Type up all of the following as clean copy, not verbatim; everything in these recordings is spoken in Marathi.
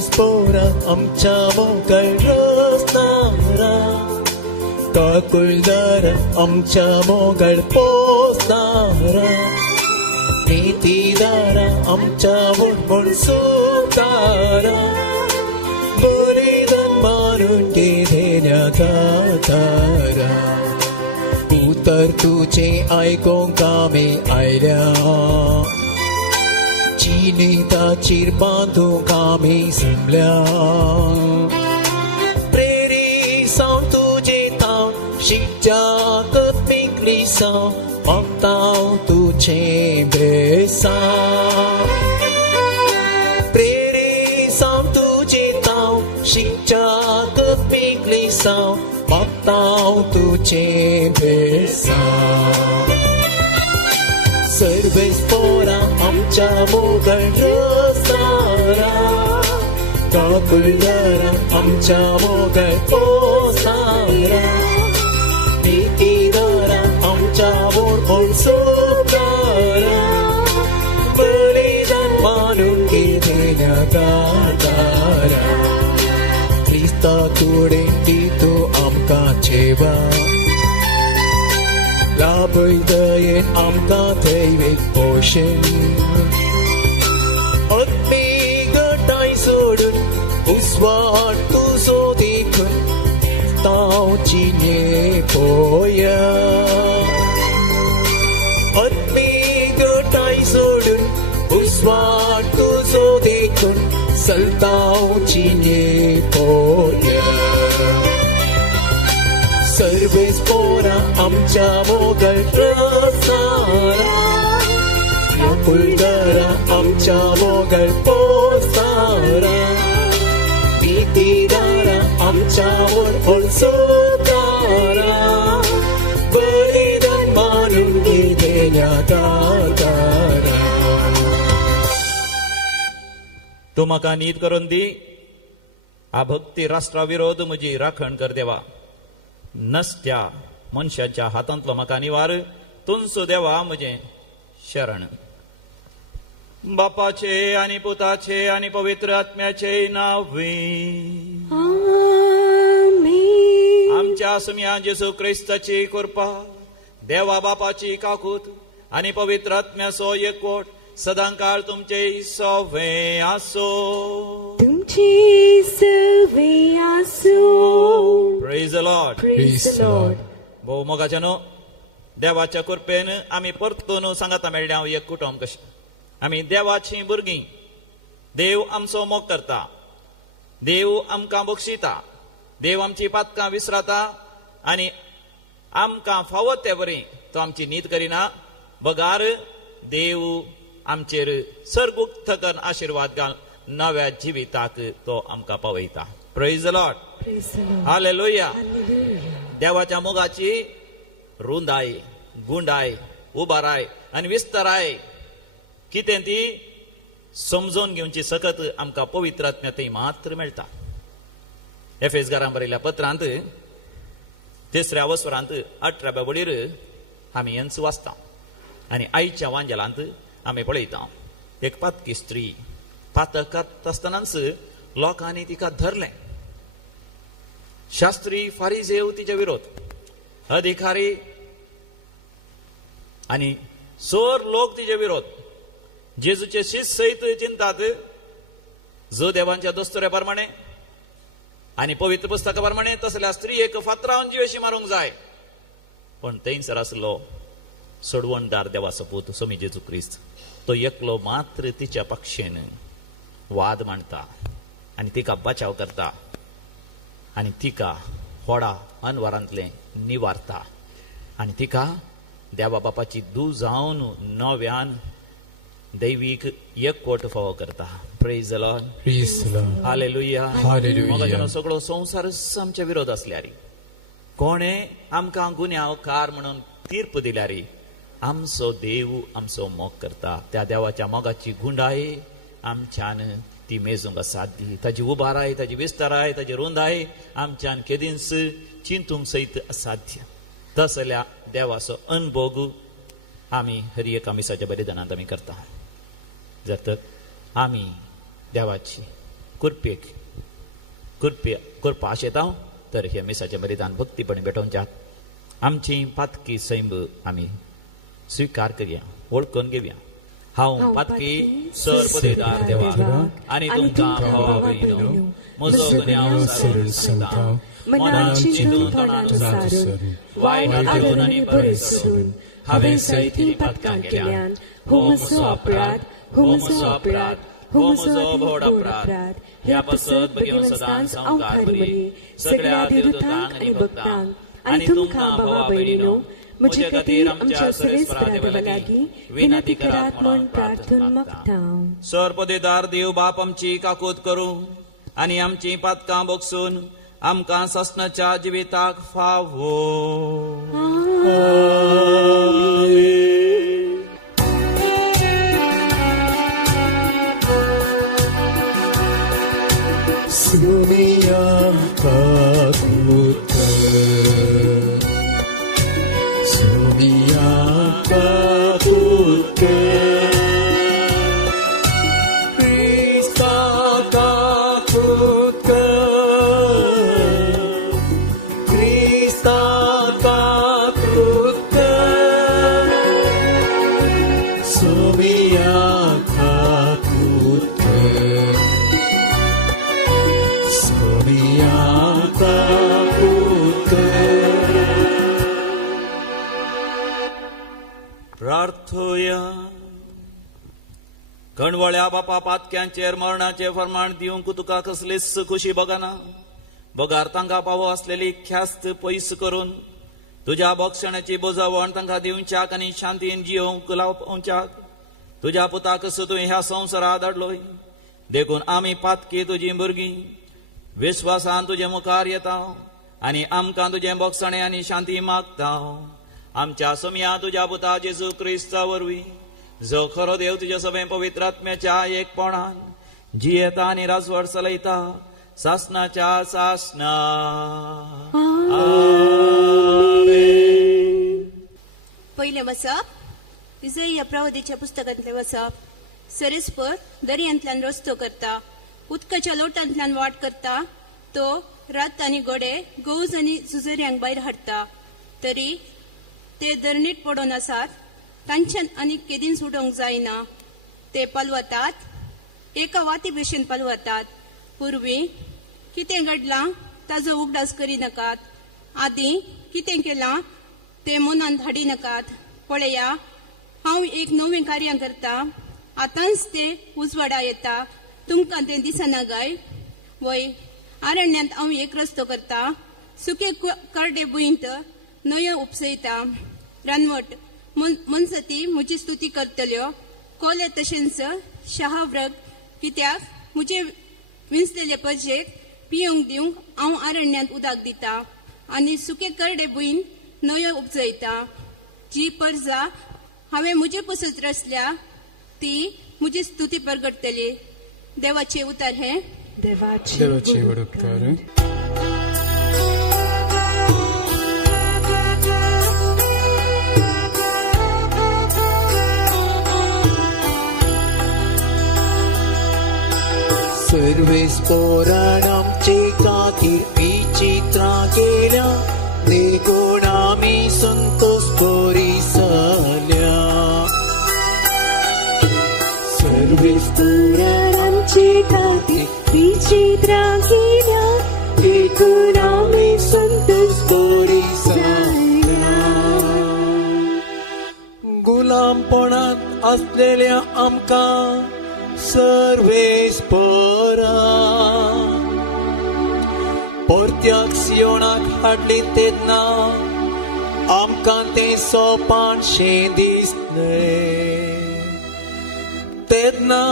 सर्वेस पोरा आमच्या मोकळ रस्तारा, काकुळदार आमच्या मोकळ पोसणारा, नीतीदारा आमच्या मुठमुठ सुतारा, बलिदान मारून घेण्याचा तारा. उतर तुझे ऐकूंक आमी आयल्या, चिनीताचेर बांदूंक आमी जमल्या. प्रेरी सावन तुजे ताव शिकजाक पिकली साव, मागताव तुझे बेसाव. प्रेरी सावन तुजे ताव शिकजाक पिकली साव, मागताव तुझे बेसाव. सर्वेस पोरा आमच्या मोकळ रस्तारा, काकुळदारा आमच्या मोकळ पोसणारा, नीतीदारा आमच्या मुठमुठ सुतारा, बलिदान मारून घेण्याचा तारा. ख्रिस्ता तुडे दितो आमकां जेवा, लाभय दयेन आमकां थैवेक पोशण. अत्मीगटाय सोडून उस्वाट तुजो देखून, तावची पोया. अत्मीगटाय सोडून उस्वाट तुजो देखून, सलतावची पोया. सर्वेस पोरा आमच्या मोकळ रस्तारा, काकुळदारा आमच्या मोकळ पोसणारा, नीतीदारा आमच्या मुठमुठ सुतारा, बलिदान मारून घेण्याचा तारा. तू म्हाका नीत करून दी, अभक्ती राष्ट्राविरोध म्हजी राखण कर देवा. नसत्या मनशाच्या हातांतलो म्हाका निवार, तुमचो देवा म्हजें शरण. बापाचे आनी पुताचे आनी पवित्र आत्म्याचे नांवे आमच्या सुम्या जेजू क्रिस्ताची कृपा, देवा बापाची काकूत आनी पवित्र आत्म्याचो एकवट सदांकाळ तुमचे सोवे आसो. Praise the Lord. Praise the Lord. भोव मोगाच्यानो, देवाच्या कृपेन आमी परतून सांगाता मेळ्ळ्या एक कुटुंब कशें. आमी देवाची भुरगीं. देव आमचो मोग करता, देव आमकां बक्षिता, देव आमची पातकां विसराता आनी आमकां फावत ते बरी तो आमची नीत करिना. बगार देव आमचेर सरगुप्तकन आशिर्वाद घाल, नव्या जिविताक तो आमकां पावयता. Praise the Lord. हालेलुया. देवाच्या मोगाची रुंदाय, गुंडाय, उबाराय आनी विस्ताराय कितें ती समजून घेवची सकत आमकां पवित्र आत्म्यातय मात्र मेळटा. एफेसकारांक बरयल्ल्या पत्रांत 3ऱ्या वस्वरांत 18व्या वडीर आमी हेंच वाचता. आनी आयच्या वांजेलांत आमी पळयता एक पातकी स्त्री पातक करता आसतनाच लोकांनी तिका धरलें. शास्त्री फारिजेव तिचे विरोध, अधिकारी आनी सोर लोक तिचे विरोध. जेजूचे शिष्य सयत चिंतात, जो देवांच्या दस्तुऱ्या प्रमाणे आनी पवित्र पुस्तका प्रमाणे तसल्या स्त्रीयेक फातरावन जीवेशी मारूंक जाय. पण थंयसर आसलो सोडवणदार देवाचो पूत स्वामी जेजू क्रिस्त. तो एकलो मात्र तिच्या पक्षेन वाद मांडटा आनी तिका बचाव करता आनी तिका व्हडा अनवरांतले निवारता आनी तिका देवा बापाची धूव जावन नव्यान दैवीक एकवट फावो करता. Praise the Lord. Hallelujah. Hallelujah. सगळो संसार आमच्या विरोध आसल्यार, कोणे आमकां गुन्यांवकार म्हणून तीर्प दिल्यार, आमचो देव आमचो मोग करता. त्या देवाच्या मोगाची गुंडाय आमच्यान ती मेजूंक असाध्य. ताची उबाराय, ताची विस्ताराय, ताची रुंदाय आमच्यान केदींच चिंतूंक सयत असाध्य. तसल्या देवाचो अनुभव आमी हरी एका मिसाच्या बलिदानांत आमी करता. जर तर आमी देवाची करपा आशेता तर हे मिसाचे बलिदान भक्तीपणे भेटोवच्यात आमची पातकी सैम आमी स्वीकार करया, वळखून घेवया. हांव पातकी सरपदेदार देवा आनी तुमकां भावा भयणीनो, म्हजो गुन्यांव सारून सांगता, मनान चिंतून तोंडान सारून वायट आचरून आनी बरें सोडून हांवें सैतीं पातकां केल्यान हो म्हजो अपराध, हो म्हजो अपराध, हो म्हजो भोड अपराध. ह्या पासत बेगीन सदां संवकार बरी सगळ्या देवदूतांक आनी भक्तांक आनी तुमकां भावा भयणीनो, म्हजे खातीर आमच्या सर्वेस्परा देवा लागीं विनंती करात म्हूण प्रार्थून मागता. सरपदेदार देव बाप आमची काकूत करूं आनी आमची पातकां बोगसून आमकां ससनाच्या जिविताक फावो. सुनिया काकूत सुनिया काकूत क्रिस्ता काकूत क्रिस्ता काकूत सुनिया काकूत सुनिया काकूत. प्रार्थोया. कणवळ्या बापा पातक्यांचेर मरणाचे फरमाण दिवंक तुका कसलीच खुशी बगना. बगार तांकां पावो आसलेली ख्यास्त पयस करून तुज्या बक्षणाची बोजावण तांकां दिवच्याक आनी शांतीन जियोवंक लावच्याक तुज्या पुताक तुवें ह्या संवसारांत धाडलोय. देखून आमी पातकी तुजीं भुरगीं विश्वासान तुजे मुखार येता आनी आमकां तुजें बक्षणें आनी शांती मागता. आमच्या समिया तुज्या पुता जेजू क्रिस्ता वरवीं जो खरो देव तुजे सभे पवित्र आत्म्याच्या एकपणान जियेता आनी राजवट चलयता सासनाच्या सासना. पहिले वचप इजय प्रवादीच्या पुस्तकांतले वचप. सरेस्पर दर्यांतल्यान रस्तो करता, उदकाच्या लोटांतल्यान वाट करता, तो रात आनी गोडे गौज आनी झुजऱ्यांक भायर हाडटा. तरी ते धरणीत पडून आसात, तांच्यान आनीक केदीन सुडोवंक जायना. ते पालवतात, एका वाती भशेन पालवतात. पूर्वी कितें घडलां ताजो उगडास करिनाकात. आदीं कितें केलां ते मनान धाडी नाकात. पळया, हांव एक नवें कार्य करता. आतांच ते उजवाडा येता. तुमकां तें दिसना काय? वय, आरण्यांत हांव एक रस्तो करता. सुके करडे भुंयत न्हंयो उपसयता. रानवट मनसती म्हजी स्तुती करतल्यो. कोले तशेंच शहाव्रग, कित्याक म्हजे विंचलेले पर्जेक पियोंक दिवंक हांव आरण्यांत उदक दिता. आनी सुके करडे भुंयन न्हंयो उपजयता. जी पर्जा हांवें म्हजे पसत रचल्या ती म्हजी स्तुती परगडटली. देवाचे उतर हे. देवाचे उतर. सर्वेस पोराण आमचे खातीर विचित्रां केल्या, देखून आमी संतोष करी जाल्या. सर्वेस पोराण आमचे खातीर विचित्रां केल्या, देखून आमी संतोष करी जाल्या. गुलामपणांत आसलेल्या आमकां सर्वेस पोरा परत्याक सियोनाक हाडली तेन्ना आमकां तें सोपानशें दिसलें. तेन्ना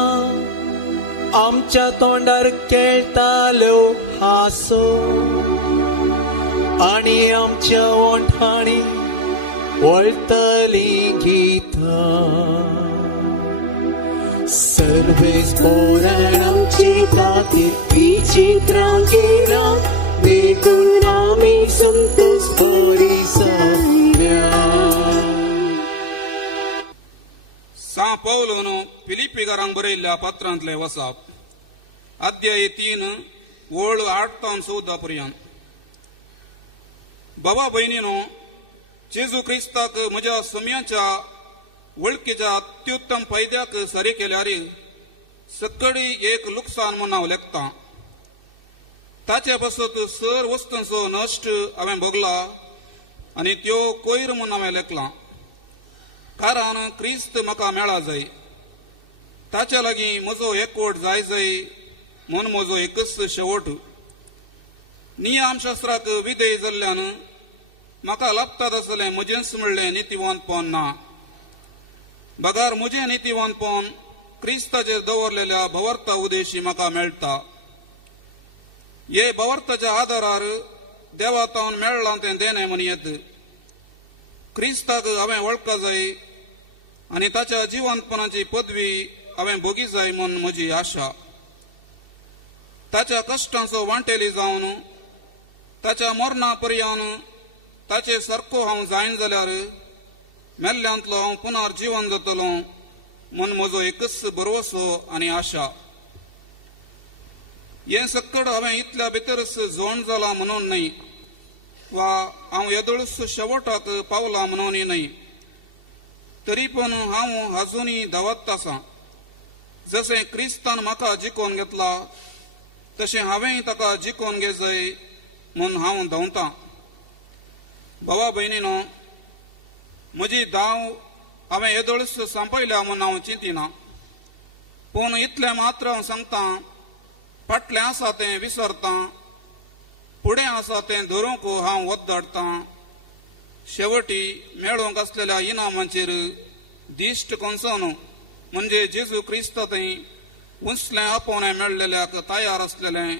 आमच्या तोंडार खेळटाल्यो हांसो आनी आमच्या ओंठांनी वळटलीं गितां. सर्वेस पोराण आमचे खातीर विचित्रां केल्या, देखून आमी संतोष करी जाल्या. सा पौलोन फिलिप्पिकारांक बरयल्ल्या पत्रांतले वचप. अध्याय 3 ओळ 8 ते 14 पर्यंत. बाबा बहिणीनो, जेजू क्रिस्ताक म्हज्या समयाच्या वळखीच्या अत्युत्तम फायद्याक सारी केल्यार सकडी एक लुकसाण म्हूण हांव लेखतां. ताचे पासत सर वस्तूंचो नश्ट हांवें भोगला आनी त्यो कोयर म्हूण हांवें लेखलां. कारण क्रिस्त म्हाका मेळा जाय, ताच्या लागीं म्हजो एकवट जाय म्हूण म्हजो एकच शेवट. नियमशास्त्राक विधेय जाल्ल्यान म्हाका लाभतात आसलें म्हजेंच म्हणलें नितीवंतपण ना. बगार म्हजें नितीवंतपण क्रिस्ताचेर दवरलेल्या भवर्ता उदेशी म्हाका मेळटा. हे भवर्ताच्या आदारार देवातावन मेळ्ळां तें देणें म्हणयत. क्रिस्ताक हांवें वळखा जाय आनी ताच्या जिवंतपणाची पदवी हांवें भोगी जाय म्हूण म्हजी आशा. ताच्या कश्टांचो वांटेली जावन ताच्या मरणा पर्यंत ताचे सारको हांव जायन जाल्यार मेल्ल्यांतलो हांव पुनर जीवन जातलो म्हूण म्हजो एकच भरवसो आनी आशा. हे सकड हांवें इतल्या भितरच जोड जाला म्हणून न्हय, वा हांव येदोळूच शेवटाक पावला म्हणूनय न्हय. तरी पूण हांव आजुनी धांवत आसां. जशें क्रिस्तान म्हाका जिखोवन घेतला तशें हांवेंय ताका जिखोवन घे जाय म्हूण हांव धांवतां. भावा भयणीनो, म्हजी धांव हांवें येदोळूच सांपयल्या म्हूण हांव चिंतिना. पूण इतलें मात्र हांव सांगतां, फाटलें आसा तें विसरतां, फुडें आसा तें धरूंक हांव वद्दाडतां. शेवटी मेळोवंक आसलेल्या इनामाचेर दिश्ट कोंसन म्हणजे जेजू क्रिस्त थंय उंचलें आपोवणें मेळ्ळेल्याक तयार आसलेलें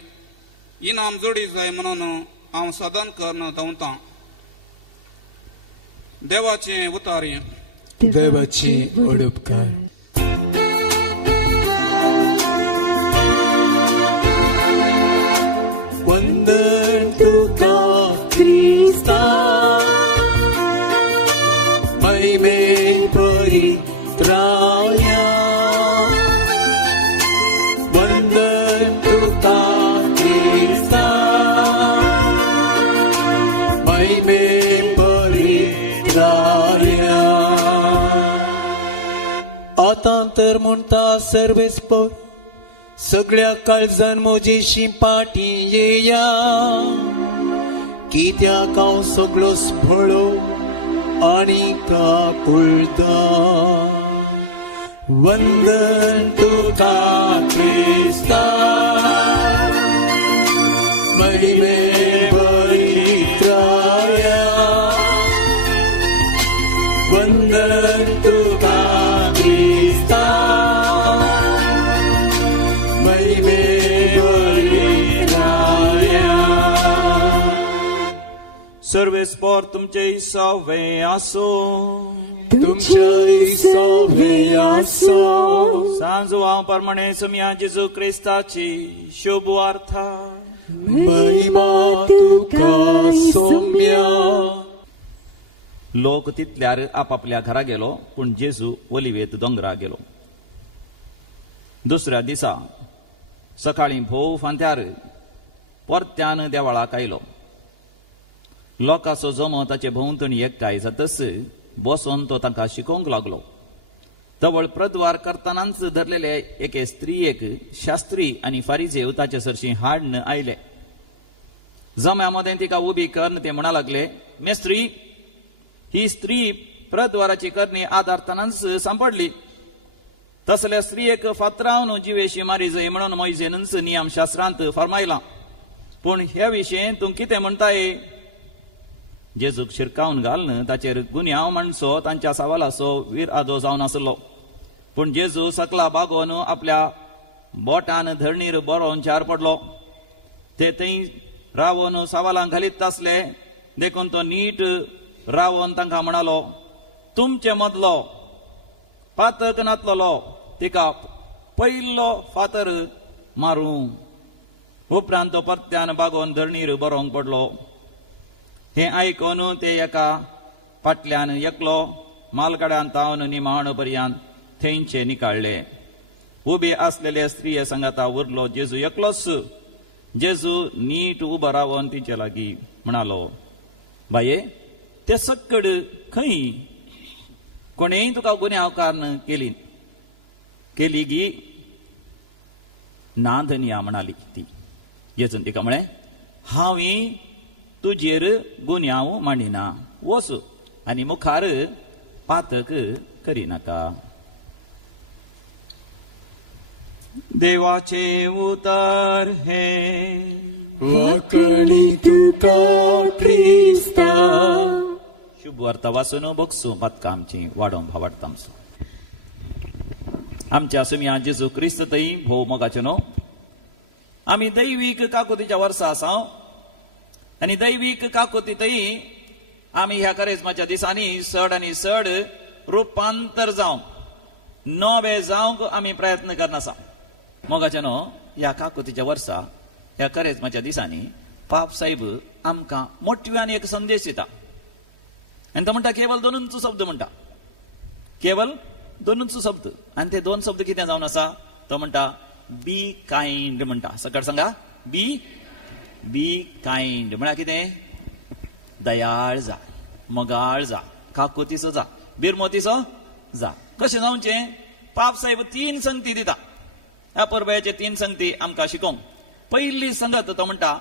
इनाम जोडी जाय म्हणून हांव सदन करून धांवतां. देवाचें उतारी. देवाची उडुपकार. वंदन तुका क्रिस्ता, महिमे पवित्राया. वंदन तुका क्रिस्ता, महिमे पवित्राया. आतां तर म्हणटा सर्वेस्पर, सगळ्या काळजान म्हजेशी पाटी येया. कित्याक हांव सगळो स्फळो आनी काकुळदा. वंदन तुका क्रिस्ता, महिमे पवित्राया. वंदन तुका क्रिस्ता, महिमे पवित्राया. सर्वेस्पर तुमचे सवे आसो. तुमचे सवे आसो. सांजो हांव परमणे समया जेजू क्रिस्ताची शुभ वार्ता. महिमा तुका सौम्या. लोक तितल्यार आपापल्या घरा गेलो, पूण जेजू ओलिवेत दोंगरा गेलो. दुसऱ्या दिसा सकाळीं भोव फांत्यार परत्यान देवाळाक आयलो. लोकांचो जमो ताचे भोंवतणी एकठांय जातच बसोन तो तांकां शिकोवंक लागलो. तवळ प्रद्वार करतनाच धरलेले एके स्त्रियेक शास्त्री आनी फारिजेव ताचे सरशी हाडन आयले. जम्या मदें तिका उबी करून ते म्हणा लागले, मेस्त्री, ही स्त्री प्रद्वाराची करणी आदारतनाच सांपडली. तसल्या स्त्रियेक फातरावन जिवेशी मारी जाय म्हणून मोइजेनच नियम शास्त्रांत फरमायलां. पूण ह्या विशयी तूं कितें म्हणटाय? जेजूक शिरकावन घालन ताचेर गुन्यांव माणसो तांच्या सवालाचो वीर आदो जावन आसलो. पूण जेजू सकला बागोवन आपल्या बोटान धरणीर बरोवन चार पडलो. ते थंय रावोन सवालांक घालीत आसले देखून तो नीट रावोन तांकां म्हणालो, तुमचे मदलो फातर नातलो तिका पयलो फातर मारूं. उपरांत तो परत्यान बागोवन धरणीर बरोवंक पडलो. हें आयकून ते एका फाटल्यान एकलो मालगाड्यान तावन निमाण पर्यंत थंयचे निकाळले. उबे असलेल्या स्त्रिये सांगाता उरलो जेजू एकलोच. जेजू नीट उबो रावन तिच्या लागी म्हणालो, बाये ते सक्कड खंय? कोणेय तुका गुन्यांव कारण केली गी? ना धनिया म्हणाली ती. जेजून तिका म्हळे, हांवें तुजेर गुन्यांव मांडिना, वच आनी मुखार पातक करिनाका. देवाचे उतर हे. वाकणी तुका क्रिस्ता. शुभ वार्ता वाचून बगसू पातका आमची वाडोवन भावाडता आमचो. आमच्या सुम्या जेजू क्रिस्त थंय भोव मोगाचे न्हू. आमी दैवीक काकुतीच्या वर्सा आसा आनी दैवीक काकुती थंय आमी ह्या करेजमाच्या दिसांनी चड आनी चड रुपांतर जावंक नवे जावंक आमी प्रयत्न करनासा. मोगाचे न्हू, ह्या काकुतीच्या वर्सा ह्या करेजमाच्या दिसांनी पाप साहेब आमकां मोठव्यान एक संदेश दिता आनी तो म्हणटा केवळ दोनूच शब्द म्हणटा. केवळ दोनूच शब्द. आनी ते दोन शब्द कितें जावन आसा? तो म्हणटा बी कायंड म्हणटा. सकाळ सांगा, बी कायंड म्हळ्यार कितें? दयाळ जा, मोगाळ जा, काकुतीचो जा, बिरमोतीचो जा. कशें जावचें? पाप साहेब 3 संगती दिता. ह्या परबयाचे 3 संगती आमकां शिकोवंक. पयली संगत तो म्हणटा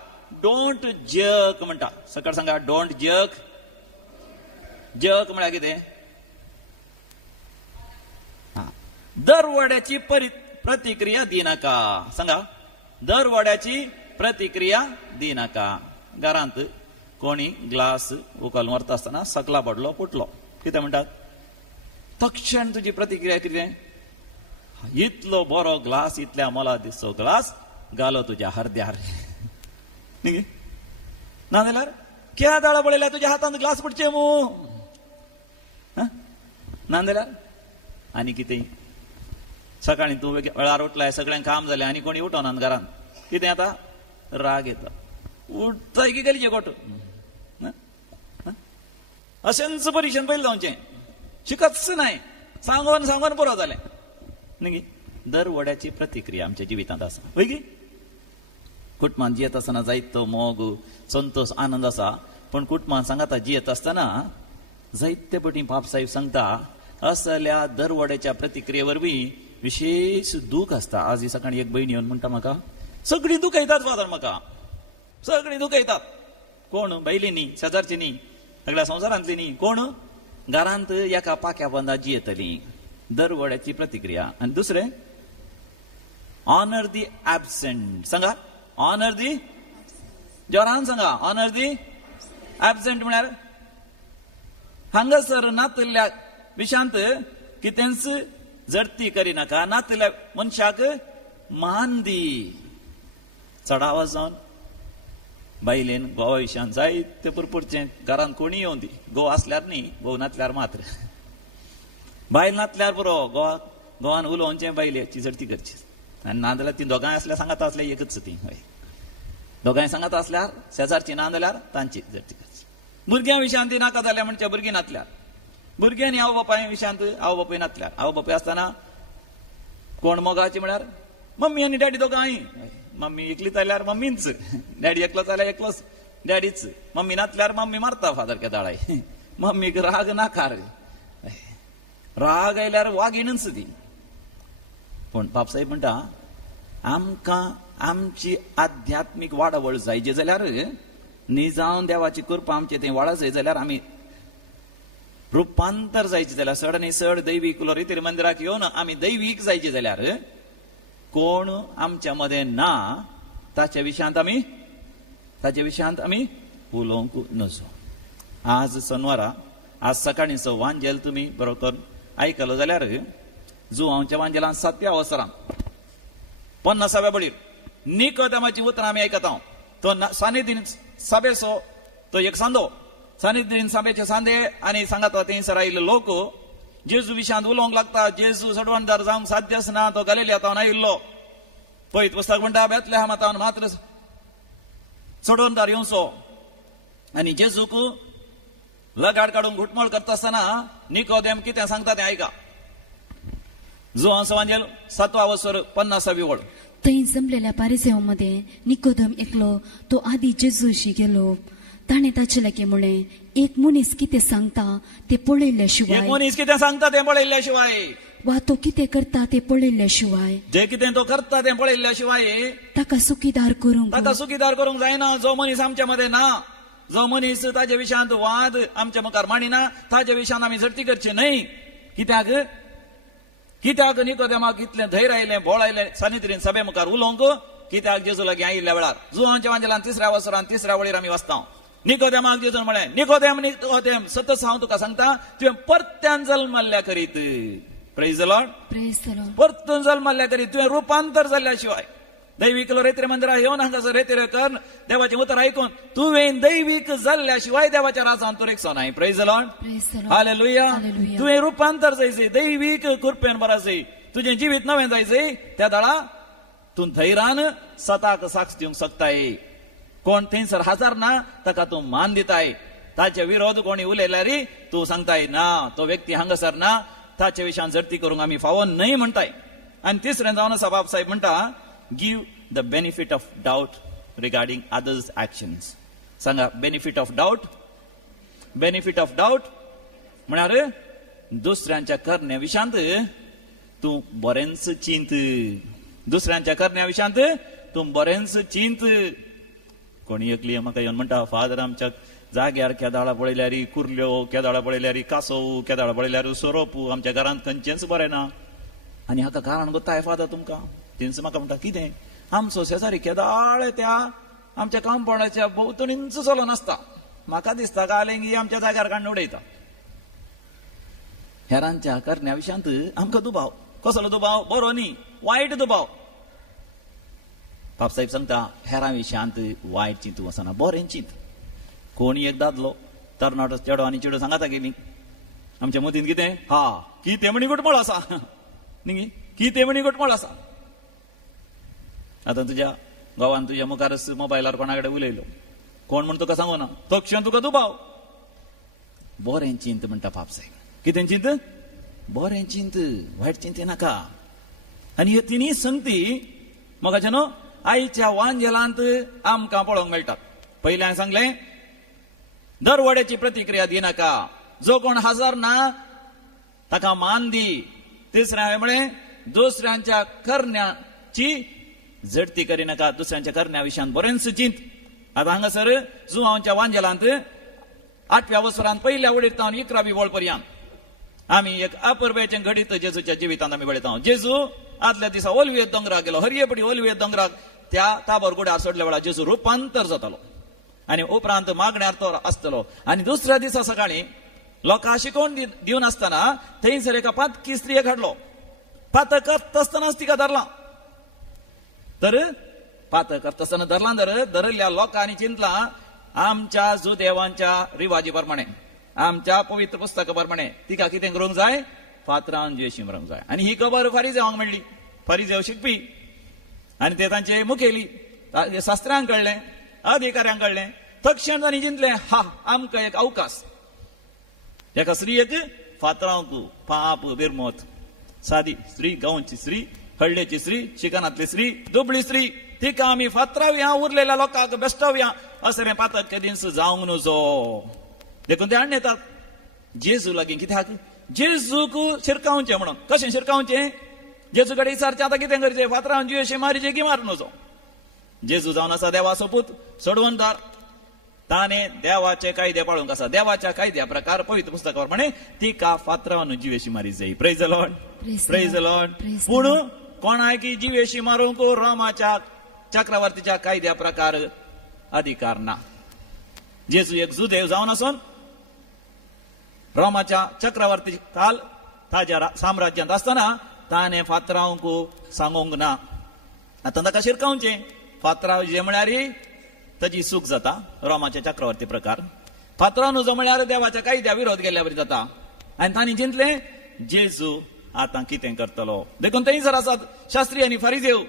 डोंट जग म्हणटा. सकाळ सांगा, डोंट जग. जग म्हळ्यार कितें? दरवड्याची प्रतिक्रिया दिनाका. सांगा, दरवड्याची प्रतिक्रिया दिनाका. घरांत कोणी ग्लास उखलून व्हरता आसतना सकला पडलो, फुटलो, कितें म्हणटात? तक्षण तुजी प्रतिक्रिया कितें? इतलो बरो ग्लास, इतल्या मोलादीचो ग्लास घालो तुज्या हरद्यार. ना जाल्यार क्या दाळा पडयल्या तुज्या हातांत ग्लास पडचे मू. ना जाल्यार आनी कितें? सकाळी तूं वेळार उठलाय, सगळ्यांक काम जालें आनी कोणी उठोना घरांत, कितें आता? राग येता. उठताय की गेलीचे गोट. अशेंच परिक्षण पयलें जावचें. शिकतच नाही, सांगोन सांगोन पुरो जालें न्ही. दरवड्याची प्रतिक्रिया आमच्या जिवितांत आसा. पळय गी, कुटुंबांत जियेत आसतना जायतो मोग, संतोष, आनंद आसा. पण कुटुंबांत सांगाता जियेत आसतना जायते पटी पाप साहेब सांगता असल्या दरवड्याच्या प्रतिक्रिये वरवीं विशेष दूख आसता. आज ही सकाळी एक भयण येवन म्हणटा म्हाका, सगळीं दुखयतात फादर, म्हाका सगळीं दुखयतात. कोण? बायली न्ही, शेजारची न्ही, सगळ्या संवसारांतली न्ही, कोण? घरांत एका पाक्या बंदा जियेतली. दरवड्याची प्रतिक्रिया. आनी दुसरें, ऑनर दी एबसेंट. सांगा, ऑनर दी. जोरान सांगा, ऑनर दी एबसेंट. म्हळ्यार हांगासर नातल्या विशांत कितेंच जडती करिनाका. नातल्या मनशाक मान दी. चड आवाज जावन बायलेन घोवा विशयान जायते पुरपुरचें. घरांत कोणी येवं दी. घोव आसल्यार न्ही, घोव नातल्यार मात्र. बायल नातल्यार पुरो, घोवान उलोवचें, बायलेची जडती करची. आनी ना जाल्यार ती दोगांय आसल्यार सांगाता आसल्यार एकच ती. हय, दोगांय सांगाता आसल्यार शेजारची, ना जाल्यार तांची जडती करची. भुरग्यां विशयान ती नाका जाल्यार म्हणजे भुरगीं नातल्यार. भुरग्यांनी आवय बापाय विशयांत आवय बापूय नातल्यार. आवय बापूय आसतना कोण मोगाची म्हळ्यार मम्मी आनी डॅडी दोगांय. मम्मी एकलीच जाल्यार मम्मीच, डॅडी एकलोच जाल्यार एकलोच डॅडीच. मम्मी नातल्यार मम्मी मारता फादर केदाळाय. मम्मीक राग नाकार. राग आयल्यार वागिणच ती. पूण बापसाहेब म्हणटा आमकां आमची आध्यात्मीक वाडवळ जायची जाल्यार न्ही जावन देवाची कृपा आमचे थंय वाडत जाय जाल्यार आमी रुपांतर जायचे जाल्यार चड आनी चड दैवीक रितीर मंदिराक येवन आमी दैवीक जायचे जाल्यार कोण आमच्या मध्ये ना ताच्या विशयांत आमी उलोवंक नजो. आज शनिवारा, आज सकाळीचो वांजेल तुमी बरोबर आयकलो जाल्यार जुवांवच्या वांजेलांत 7व्या अवसरांत 50व्या बळीर निकोदेमाची उतरां आमी आयकता. तो सानिधीन सभेचो तो एक सांदो. सानिधीन सभेचे सांदे आनी सांगाता थंयसर आयिल्ले लोक जेजू विशयांत उलोवंक लागता. जेजू सडवणदार जावंक साध्य आसना, तो गलिलांतावन आयिल्लो. पळयत पुस्तक म्हणटा बेथलेहेमांतावन मात्र सडवणदार येवचो. आनी जेजूक लगाड काडून घुटमळ करता आसतना निकोदेम कितें सांगता तें आयका. जोहान सवांजेल 7वा वसर 50वी ओळ. थंय जमलेल्या पारिसेवामध्ये निकोदम एकलो तो आधी जेजूशी गेलो. ताणे ताचे लागी म्हणे, एक मनीस कितें सांगता ते पळयल्ल्या एक शिवाय मनीस कितें सांगता तें पळयल्ल्या शिवाय, वा तो कितें करता ते पळयल्ल्या शिवाय जे कितें तो करता तें पळयल्ल्या शिवाय ताका सुखीदार करूंक ताका सुखीदार करूंक जायना. जो मनीस आमच्या मध्ये ना, जो मनीस ताच्या विशयांत वाद आमच्या मुखार मांडिना, ताच्या विशयान आमी झडती करची न्हय. कित्याक कित्याक निकोदेमाक इतलें धैर्य आयलें, बोळ आयलें सानित्रीन सभे मुखार उलोवंक? कित्याक जेजू लागीं आयिल्ल्या वेळार जुवांच्या वांजेलान 3ऱ्या वसरान 3ऱ्या वळीर आमी वाचता. निकोदेमाक जेजून म्हळें, निकोदेम सतत हांव तुका सांगता, तुवें परत्यान जल्मल्ल्या करीत. Praise the lord. Praise the Lord. परतून जल्मल्ल्या करीत तुवें रुपांतर जाल्ल्या शिवाय, दैवीक रेत्रे मंदिरात येवन हांगासर रेत्रे कर, देवाचें उतर आयकून तुवें दैवीक जाल्ल्या शिवाय देवाच्या राजांत तूं रेखसो नाय. Praise the lord. Praise the Lord. Hallelujah. Hallelujah. तुवें रुपांतर जायचें, दैवीक कृपेन बरा जाय, तुजें जिवीत नवें जायचें. त्या दाळा तूं धैर्यान सताक साक्ष दिवंक शकताय. कोण थंयसर हजर ना ताका तूं मान दिताय. ताचे विरोध कोणी उलयल्यार तूं सांगताय ना, तो व्यक्ती हांगासर ना, ताचे विशयान झडती करूंक आमी फावो न्हय म्हणटाय. आनी तिसरें जावन आसा बाब साहेब म्हणटा, give the benefit of doubt regarding others actions. सांगा benefit of doubt. Benefit of doubt म्हळ्यार दुसऱ्यांच्या करण्या विशयांत तूं बरेंच चिंत. दुसऱ्यांच्या करण्या विशयांत तूं बरेंच चिंत. कोणी एकली म्हाका येवन म्हणटा, फादर आमच्या जाग्यार केदाळा पळयल्यार कुर्ल्यो, केदाळा पळयल्यार कासव, केदाळा पळयल्यार सोरोप, आमच्या घरांत खंयचेंच बरें ना. आनी हाका कारण गोताय फादर तुमकां? तेंच म्हाका म्हणटा, कितें आमचो शेजारी केदाळ त्या आमच्या कांपौंडाच्या भोंवतणींच चलो नासता. म्हाका दिसता गालेंगी आमच्या जाग्यार काडून उडयता. हेरांच्या करण्या विशयांत आमकां दुबाव. कसलो दुबाव? बरो न्ही, वायट दुबाव. बापसाहेब सांगता, हेरां विशयांत वायट चिंतू वचना, बरें चिंत. कोणी एक दादलो तरणाटो चेडो आनी चेडो सांगाता गेली, आमच्या मतींत कितें? हा, कितें म्हणी घुटमळ आसा न्ही, कितें म्हणी घुटमळ आसा. आतां तुज्या गांवान तुज्या मुखारच मोबायलार कोणा कडेन उलयलो, कोण म्हण तुका सांगो ना, तक्षण तुका दुबाव. बरें चिंत म्हणटा बापसाहेब. कितें चिंत? बरें चिंत, वायट चिंते नाका. आनी ह्यो तिनी संगती मोगाचे न्हू आयच्या वांजेलांत आमकां पळोवंक मेळटात. पयलें हांवें सांगलें, दरवड्याची प्रतिक्रिया दिनाका. जो कोण हजर ना ताका मान दी. तिसरें हांवें म्हळें, दुसऱ्यांच्या करण्याची झडती करिनाका, दुसऱ्यांच्या करण्या विशयान बरेंच चिंत. आतां हांगासर जुवांच्या वांजेलांत 8व्या वसरांत पयल्या वडीर तावन 11वी वळ पर्यंत आमी एक अपुर्वेचें घडीत जेजूच्या जिवितांत आमी पळयता. जेजू आदल्या दिसा ओलवेत दोंगराक गेलो, हरयेपडी ओलवेत दोंगराक त्या ताबोर गुड्यार सोडल्या वेळार जेजू रुपांतर जातालो आनी उपरांत मागण्यार तो आसतलो. आनी दुसऱ्या दिसा सकाळी लोकां शिकोवन दिवन आसतना थंयसर एका पातकी स्त्रियेक हाडलो. पातक करता आसतनाच तिका धरला. तर पातक करता आसतना धरला. धरल्या लोकांनी चिंतलां, आमच्या जुदेवांच्या रिवाजी प्रमाणे, आमच्या पवित्र पुस्तका प्रमाणे तिका कितें करूंक जाय? फातरान जेशी मारूंक जाय. आनी ही खबर फारिजेवांक मेळ्ळी. फारिजेव शिकपी आनी ते तांचे मुखेली शास्त्रांक कळ्ळें, अधिकाऱ्यांक कळ्ळें. तक्षण तांणी चिंतलें, हा, आमकां एक अवकाश. एका स्त्रियेक फातरावंक पाप बिरमत, सादी स्त्री, गांवची स्त्री, हळडेची स्त्री, शिकनातली स्त्री, दुबळी स्त्री, तिका आमी फातरावया, उरलेल्या लोकांक बेस्टवया. असलें पातक केदींच जावंक नजो. देखून ते हाडून येतात जेजू लागीं. कित्याक? जेजूक शिरकावचें म्हणून. कशें शिरकावचें? जेजू कडेन विचारचें, आतां कितें करचें? फातरावन जीव मारचें की मार नजो? जेजू जावन आसा देवाचो पूत, सोडवणदार. ताणे देवाचे कायदे पाळूंक आसा. देवाच्या कायद्या प्रकार पवित्र पुस्तका प्रमाणे तिका फातरावन जीवेशी मारी जाय. Praise the lord. Praise the Lord. पूण कोणाकी जीवेशी मारूंक रोमाच्या चक्रवर्तीच्या कायद्या प्रकार अधिकार ना. जेजू एक जुदेव जावन आसून रोमाच्या चक्रवर्ती काल ताच्या साम्राज्यांत आसतना ताणें फातरावंक सांगूंक ना. आतां ताका शिरकावचें. फातराव जे म्हळ्यार ताची चूक जाता रोमाच्या चक्रवर्ती प्रकार. फातराव नजो म्हळ्यार देवाच्या कायद्या विरोध केल्ल्या बरी जाता. आनी तांणी चिंतलें, जेजू आतां कितें करतलो? देखून थंयसर आसात शास्त्री आनी फारिजेव.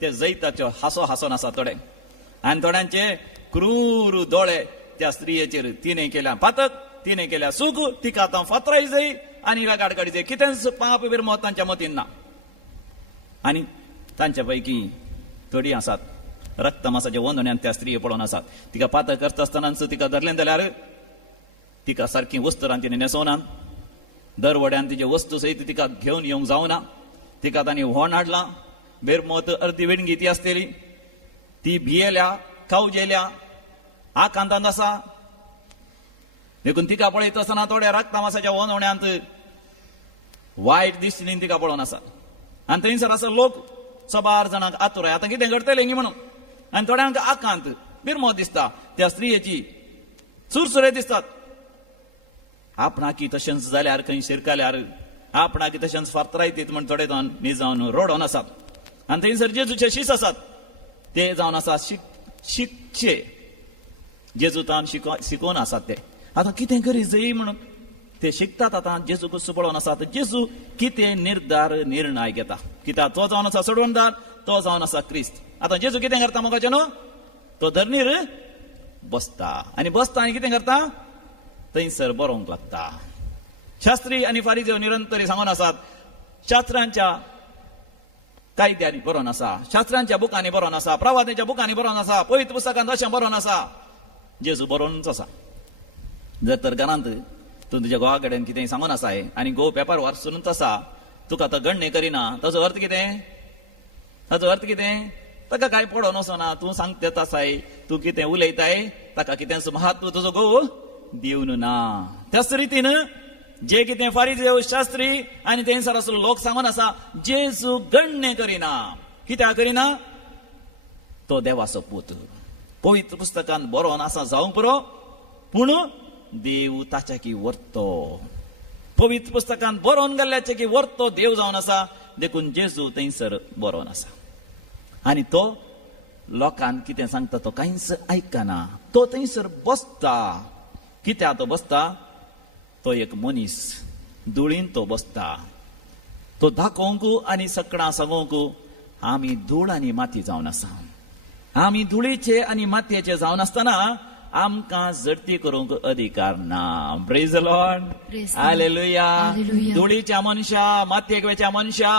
ते जैताच्यो हांसोन आसात थोडे. आनी थोड्यांचे क्रूर दोळे त्या स्त्रियेचेर. तिणें केल्या पातक, तिणें केल्या चूक, तिका आतां फातराय जाय आनी वेगाड काडी जाय. कितेंच पाप बिरमत तांच्या मतीन ना. आणि तांच्यापैकी थोडी आसात रक्त मासाच्या वंदण्यान त्या स्त्रिये पडून आसात. तिका पातळ करता आसतना तिका धरलें जाल्यार तिका सारकी वस्त तिने नेसोवना. दरवड्यान तिचे वस्तू सहित तिका घेवन येवंक जावना. तिका तांणी व्होण हाडला. बेरमोत अर्दी वेणगी ती आसलेली ती भियेल्या खावजेल्या आकांतांत आसा. देखून तिका पळयत आसतना थोड्या रक्ता मासाच्या वंदवण्यांत वायट दिश्टीन तिका पळोवन आसा. आनी थंयसर आसा लोक सबार जाणांक आतुर आतां कितें घडटलें न्ही म्हणून. आनी थोड्यांक आकांत बिरमोत दिसता. त्या स्त्रियेची सुरसुरे दिसतात. आपणाकी तशेंच जाल्यार खंय शिरकाल्यार आपणाकी तशेंच फातरायतीत म्हण थोडे जावन न्ही जावन रोडोन आसात. आनी थंयसर जेजूचे शीस आसात ते जावन आसा शिकचे. जेजूतान शिकोवन आसात ते. आतां कितें करी जाय म्हणून ते शिकतात. आतां जेजू कसो पळोवन आसात. जेजू कितें निर्णय घेता. कित्याक तो जावन आसा सोडवणदार. तो जावन आसा क्रिस्त. आतां जेजू कितें करता मोगाचें न्हू. तो धरणीर बसता आनी बसता आनी कितें करता थंयसर बरोवंक लागता. शास्त्री आनी फारिझेव निरंतर सांगून आसात शास्त्रांच्या कायद्यांनी बरोवन आसा. शास्त्रांच्या बुकांनी बरोवन आसा. प्रवादांच्या बुकांनी बरोवन आसा. पवित्र पुस्तकांत अशें बरोवन आसा. जेजू बरोवनच आसा. जर तर घरांत तूं तुज्या घोवा कडेन कितें सांगून आसाय आनी घोव पेपर वाचूनच आसा तुका तो गणने करिना ताचो अर्थ कितें. ताचो अर्थ कितें. ताका कांय पडोन वचना. तूं सांगता आसाय तूं कितें उलयताय ताका कितें महत्व तुजो घोव दिवन ना. त्याच रितीन जे कितें फारिझेव शास्त्री आनी थंयसर आसलो लोक सांगून आसा जेजू गणने करिना. कित्याक करिना. तो देवाचो पूत. पवित्र पुस्तकांत बरोवन आसा जावंक पुरो पूण देव ताच्याकी वर्तो. पवित्र पुस्तकांत बरोवन गेल्ल्याचे की वर्तो देव जावन आसा. देखून जेजू थंयसर बरोवन आसा. आनी तो लोकांक कितें सांगता तो कांयच आयकना. तो थंयसर बसता. कित्याक तो बसता. तो एक मनीस धुळीन तो बसता. तो दाखोवंक आनी सकाळां सांगोवंक आमी धूळ आनी माती जावन आसा. आमी धुळीचे आनी मातयेचे जावन आसतना आमकां जडती करूंक अधिकार ना. Praise the Lord. हालेलुया. धुळीच्या मनशा मातयेच्या मनशा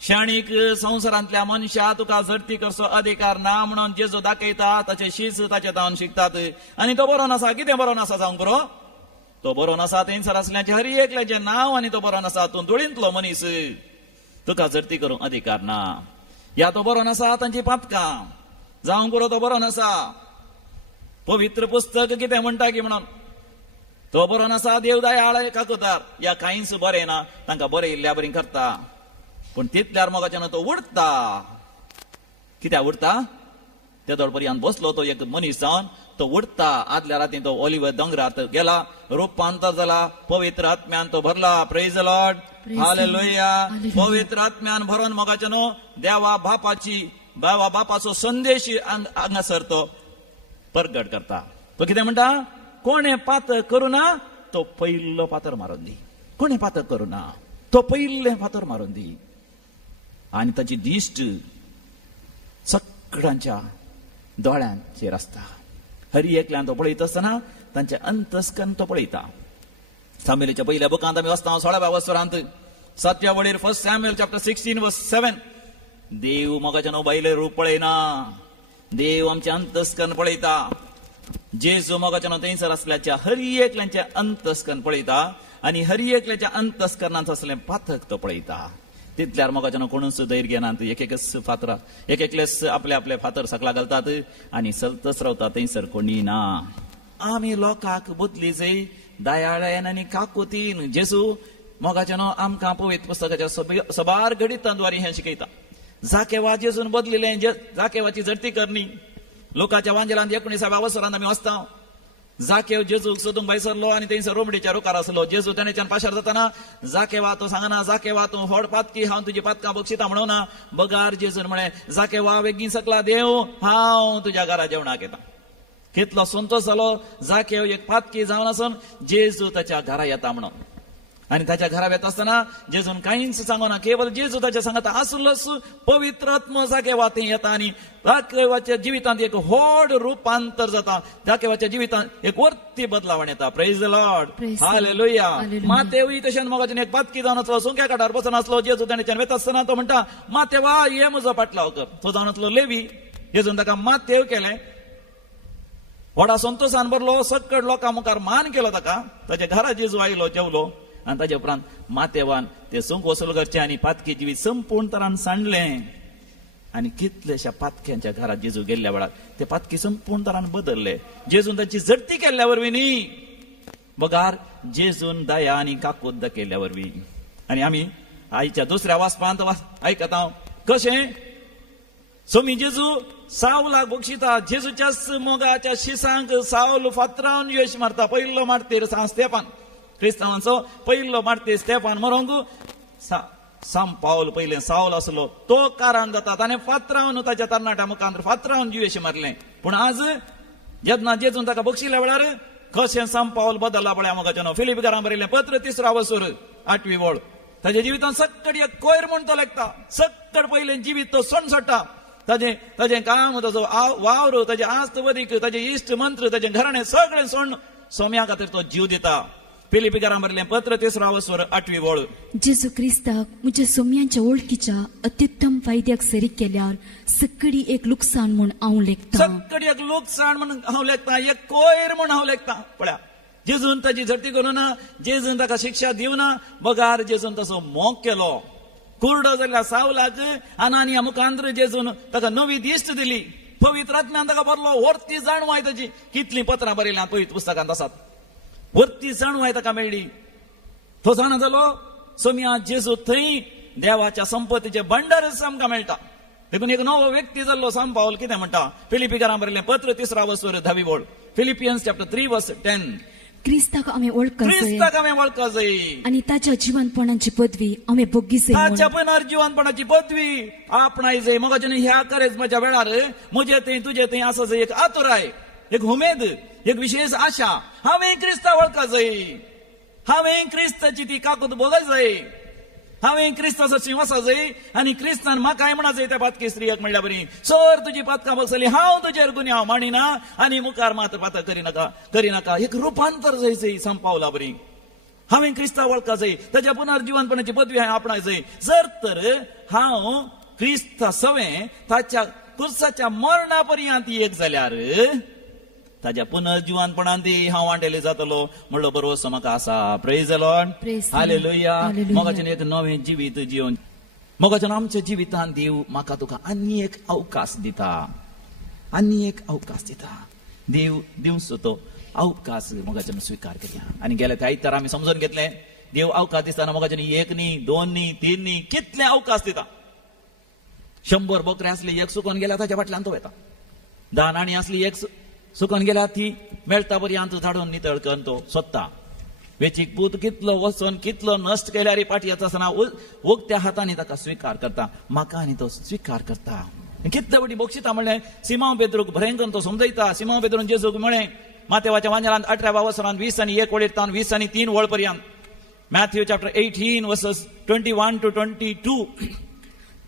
क्षणीक संवसारांतल्या मनशा तुका जडती करचो अधिकार ना म्हणून जेजू दाखयता. ताचे शीस ताचे तावन शिकतात. आनी तो बरोवन आसा. कितें बरोवन आसा जावंक पुरो. तो बरोवन आसा थंयसर आसल्याचें हर एकल्याचें नांव आनी तो बरोवन आसा. तूं धुळींतलो मनीस तुका जडती करूंक अधिकार ना. या तो बरोवन आसा तांची पातकां जावंक पुरो. तो बरोवन आसा. पवित्र पुस्तक कितें म्हणटा की म्हणून तो बरोवन आसा. देव दयाळ काकुतार. या कांयच बरें ना तांकां बरें इल्ल्या बरी करता. पूण तितल्यार मोगाच्यान तो उडता. कित्याक उडता. तेदोळ पर्यंत बसलो तो एक मनीस जावन तो उडता. आदल्या राती तो ऑलिव्ह दोंगरार गेला. रूपांतर जाला. पवित्र आत्म्यान तो भरला. Praise the Lord. हालेलुया. पवित्र आत्म्यान भरोन मोगाच्यान देवा बापाचो संदेश हांगासर तो प्रगट करता. तो कितें म्हणटा. कोणें पातळ करुना तो पयलो पातर मारून दी. कोणें पातळ करुना तो पयलें पातर मारून दी. आनी ताची दिश्ट सगळ्यांच्या दोळ्यांचेर आसता. हरी एकल्यान तो पळयत आसतना तांचे अंतस्कन तो पळयता. सामुएलाच्या पयल्या बुकांत आमी वाचता 16व्या वसरांत 7व्या वडीर 1 सॅम्युएल चॅप्टर 16 वर्स 7. देव मोगाच्यान बायले रूप पळयना. देव आमचे अंतस्कन पळयता. जेजू मोगाच्यान थंयसर आसल्याच्या हरी एकल्याचें अंतस्कन पळयता. आनी हरी एकल्याच्या अंतस्करणांत असलें पातक तो पळयता. तितल्यार मोगाच्यान कोणूच धैर्य घेनात. एकच फातरां एकलेच आपले आपले फातर सकला घालतात आनी चलतच रावता. थंयसर कोणी ना. आमी लोकांक बदली जाय दयाळेन आनी काकुतीन. जेजू मोगाच्यान आमकां पवित्र पुस्तकाच्या सबार गणितांद्वारे हें शिकयता. जाकेवा जेजून बदलिलें. जाकेवाची जडती करणी लोकांच्या वांजेलांत 19व्या वसरांत आमी वाचता. जाकेव जेजूक सोदूंक भायर सरलो आनी थंयसर रोमडीच्या रुखार आसलो. जेजू ताणेच्यान पाशार जाताना जाकेवा तो सांगना. जाकेवा तूं व्हड पातकी हांव तुजी पातकां बक्षिता म्हणना. बगार जेजून म्हळें जाकेवा बेगीन सकला देव हांव तुज्या घरा जेवणाक येता. कितलो संतोश जालो. जाकेव एक पातकी जावन आसून जेजू ताच्या घरा येता म्हणून. आणि त्याच्या घरा येत असताना जेजून काहीच सांगना, केवळ जेजू त्याच्या सांगता आसलोस पवित्र आत्मा जागे वाते येता आणि त्या केव्हाच्या जीवितांत एक व्हड रूपांतर जाता, त्या केव्हाच्या जीवितांत एक वर्ती बदलावण येता. Praise the Lord, Praise the hallelujah. Hallelujah. मातेवय तशें मोगाचें एक पातकी जावन असलो, सुंक्या काठार बसून असलो, जेजू ताणेच्यान वेत असताना तो म्हणटा मातेवा ये म्हजो पाटलाव कर. तो जावन असलो लेवी. जेजून ताका मातेव केलें, व्हडा संतोषान भरलो, सकड लोकां मुखार मान केलो ताका. ताच्या घरा जेजू आयलो, जेवलो आणि ताच्या उपरांत मातेवान ते सूंक वसूल करचें आनी पातकी जिवीत संपूर्ण तरान सांडलें. आणि कितलेशा पातक्यांच्या घरात जेजू गेल्ल्या वेळार ते पातकी संपूर्ण तरान बदलले. जेजून ताची जडती केल्ल्या वरवीं न्ही, बगार जेजून दया आनी काकुद्द केल्ल्या वरवीं. आणि आमी आईच्या दुसऱ्या वाचपांत आयकता कशें सोमी जेजू सावलाक बक्षिता. जेजूच्याच मोगाच्या शिसांक सावल फातरावन यश मारता. पयलो मारतेर स्तेफान, क्रिस्तांवांचो पयलो मारतेर स्तेफान मरोंक साम पावल पयलें सावल असलो तो कारण जाता. ताणें फातरावन ताच्या तरणाट्या मुखार फातरावन यश मारलें. पूण आज जेन्ना जेजून ताका बक्षिल्ल्या वेळार कशें साम पावल बदलला पळय मोगाचें. फिलिपिकारांक बरयलें पत्र 3 वसूर 8वी ओळ. ताच्या जिवितांत सक्कड एक कोयर म्हूण तो लेखता. सक्कड पयलें जिवीत तो सण सोडटा. ताजें काम, ताजो वावर, ताजे आस्त वदीक, ताजे इश्ट मंत्र, ताजें घराणें सगळें सोडून सोम्या खातीर तो जीव दिता. फिलिपिकारांक बरयलें पत्र 3 वसूर 8वी ओळ. जेजू क्रिस्ताक म्हज्या सोम्यांच्या ओळखीच्या अत्युत्तम फायद्याक सरीक केल्यार सक्कडी एक लुकसाण म्हूण हांव लेखतां. सक्कडी एक लुकसाण म्हूण हांव लेखतां, एक कोयर म्हूण हांव लेखतां. पळया, जेजून ताची झडटी करूं ना, जेजून ताका शिक्षा दिवना, बगार जेजून ताचो मोग केलो. कुर्डो जाल्ल्या सावलाक आनानिया मुखांत्र जेजून ताका नवी दिश्ट दिली. पवित्र आत्म्यान ताका भरलो. वर्ती जाणवाय ताची कितलीं पत्रां बरयल्यां पवित्र पुस्तकांत आसात. वर्ती जाणवाय ताका मेळ्ळी. तो जाणा जालो सोम्या जेजू थंय देवाच्या संपत्तीचे भंडार आमकां मेळटा. देखून एक नवो व्यक्ती जाल्लो साम पावल कितें म्हणटा. फिलिपिकारांक बरयलें पत्र 3 वसूर 10वी ओळ. फिलिपियन्स चॅप्टर 3 वर्स 10. क्रिस्ताक आमी वळखा जाय क्रिस्ताक आमी वळखा जाय आनी ताच्या जिवंतपणाची पदवी आमी भोगी जाय म्हूण. ताच्या पुनर्जीवनपणाची पदवी आपणाय जाय. मोगाचें ह्या करेजमाच्या वेळार म्हजे थंय तुजे थंय आसा जाय एक आतुराय, एक उमेद, एक विशेष आशा. हांवें क्रिस्ता वळखा जाय, हांवें क्रिस्ताची ती काकूद बोगय जाय, हांवें क्रिस्ताचो शिव आसा जाय आनी क्रिस्तान म्हाकाय म्हणा जाय. त्या पातकी स्त्रियेक म्हणल्या बरी, सर तुजी पातकां बसली, हांव तुजेर गुन्यांव मांडिना आनी मुखार मात पातक करिनाका. एक रुपांतर जाय संपावला बरी. हांवें क्रिस्ता वळखा जाय, ताच्या पुनर्जीवनपणाची पदवी हांवें आपणाय जाय. जर तर हांव क्रिस्ता सवें ताच्या कुर्साच्या मरणा पर्यंत एक जाल्यार ताच्या पुनर्जीवनपणांत हांव वांटेले जातलो म्हणलो बरो असो म्हाका आसा. Praise the Lord, hallelujah. मोगाचें एक नवें जिवीत जिवन. मोगाचें आमच्या जिवितांत देव म्हाका तुका आनी एक अवकाश दिता, आनी एक अवकाश दिता. देव दिवचो तो अवकाश मोगाचें स्विकार करया. आनी गेल्या त्या आयतार आमी समजून घेतलें देव अवकाश दिसतना मोगाचें 1 न्ही 2 न्ही 3 न्ही कितले अवकाश दिता. 100 बकरे असली एक सुकोन गेल्या ताच्या फाटल्यान तो येता. 10 नाणी असली एक सुकोन गेल्या ती मेळटा पर्यंत धाडून नितळ करून तो सोदता. वेचीक पूत कितलो वचोन कितलो नश्ट केल्यार पाटी येता आसतना उक्त्या हातांनी ताका स्विकार करता. म्हाका आनी तो स्विकार करता. कितले बडी बक्षिता म्हणलें सिमांव पेद्रूक बरें करून तो समजयता. सिमांव पेद्रून जेजूक म्हळें मातेवाच्या वांजलांत 18व्या वसरांत 20 आनी 1 वळेर 20 आनी 3 वळ पर्यंत. Matthew chapter 18 versus 21 to 22.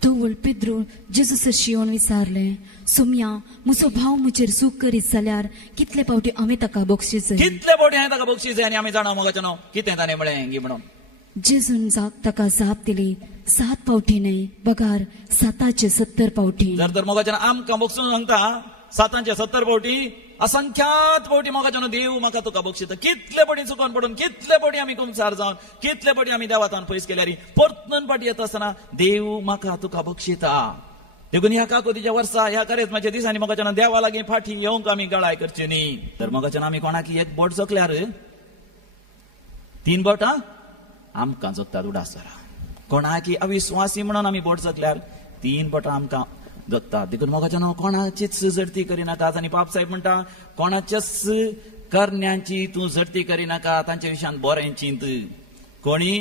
तो वळ पेद्रू जेजूसाशी येवन विचारलें, सोम्या म्हजो भाव म्हजेर सूख करीत जाल्यार कितले फावटी हांवें ताका बक्षीस जाय. कितले फावटी हांवें ताका बक्षीस जाय आनी आमी जाणा मोगाचें न्हू कितें ताणें म्हळें गी म्हणून. जेजून ताका जाप दिली, 7 फावटी न्हय बगार 7चे 70 फावटी. जर मोगाचें आमकां बक्षून सांगता 7चे 70 फावटी असंख्यात फावटी मोगाचें देव म्हाका तुका बक्षिता. कितले फावटी चुकोन पडून, कितले फावटी आमी कुमसार जावन, कितले फावटी आमी देवातान पयस केल्यार परतून फाटी येता आसतना देव म्हाका तुका बक्षिता. देखून ह्या काकुतीच्या वर्सा ह्या करेजमाच्या दिसांनी मोगाचें देवा लागीं फाटी येवंक आमी गळाय करची न्ही. तर मोगाचें आमी कोणाक एक बोट चकल्यार 3 बोटां आमकां जगतात उडासरा. कोणाकी अविश्वासी म्हणून आमी बोट चकल्यार 3 बोटां आमकां जगतात. देखून मोगाचें कोणाचीच झडती करिनाकात. आनी बाप साहेब म्हणटा कोणाच्याच करण्यांची तूं झडती करिनाका, तांच्या विशयान बरें चिंत. कोणी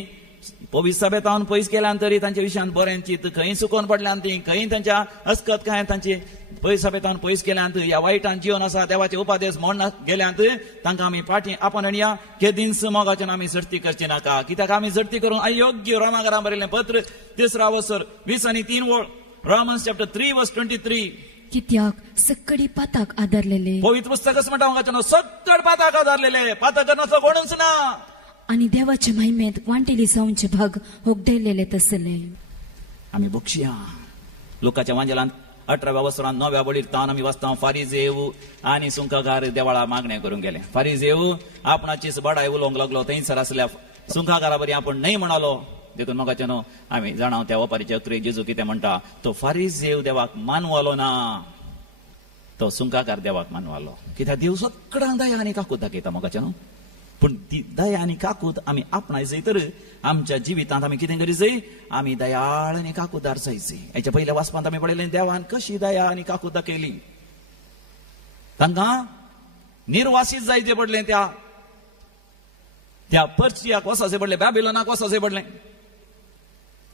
पवित्र सभेतावन पयस केल्यान तरी तांच्या विशयान बरें चिंत खंय सुकोवन पडल्यान ती खंय तांच्या हस्कत काय तांचे पयस सभेतावन पयस केल्यांत ह्या वायटान जीवन आसा देवाचे उपदेश म्हण गेल्यांत तांकां आमी फाटीं आपण आणया केदींच मोगाच्यान आमी झडती करची नाका कित्याक आमी झडती करूंक अयोग्य रोमाकारां बरयल्लें पत्र 3 वसर 20 आनी 3 वळ रोमन्स चॅप्टर 3 वर्स 23 कित्याक सक्कडी पाताक आदारलेले पवित्र पुस्तकच म्हणटा हांगाच्यान सक्कड पाताक आदारलेले पाताक नसो कोणूच ना आणि देवाच्या महिमेत वांटेली जावचे भाग होगडयलेले तसले आमी बक्षया लोकांच्या वांजेलांत 18व्या वर्सांत 9व्या वळीर तावन आमी वाचता फारिजेव आनी सुंकाकार देवाळा मागणें करूंक गेले फारिजेव आपणाचीच बडाय उलोवंक लागलो थंयसर आसल्या सुंकाकारा बरी आपण नाही म्हणालो देखून मोगाच्यान आमी जाणाव त्या ओपारीच्या अकरे जेजू कितें म्हणटा तो फारिजेव देवाक मानवलो ना तो सुंकाकार देवाक मानवलो कित्याक देव सगळ्यांक दया आनी काकूत दाखयता मोगाच्यान पण ती दया आनी काकूत आमी आपणाय जाय तर आमच्या जिवितांत आमी कितें करी जाय आमी दयाळ आनी काकूदार जायचे हेच्या पयल्या वाचपांत आमी पळयलें देवान कशी दया आनी काकूत दाखयली तांकां निर्वासीत जायचे पडलें त्या पर्शियाक वचचे पडलें बॅबिलोनाक वचचे पडलें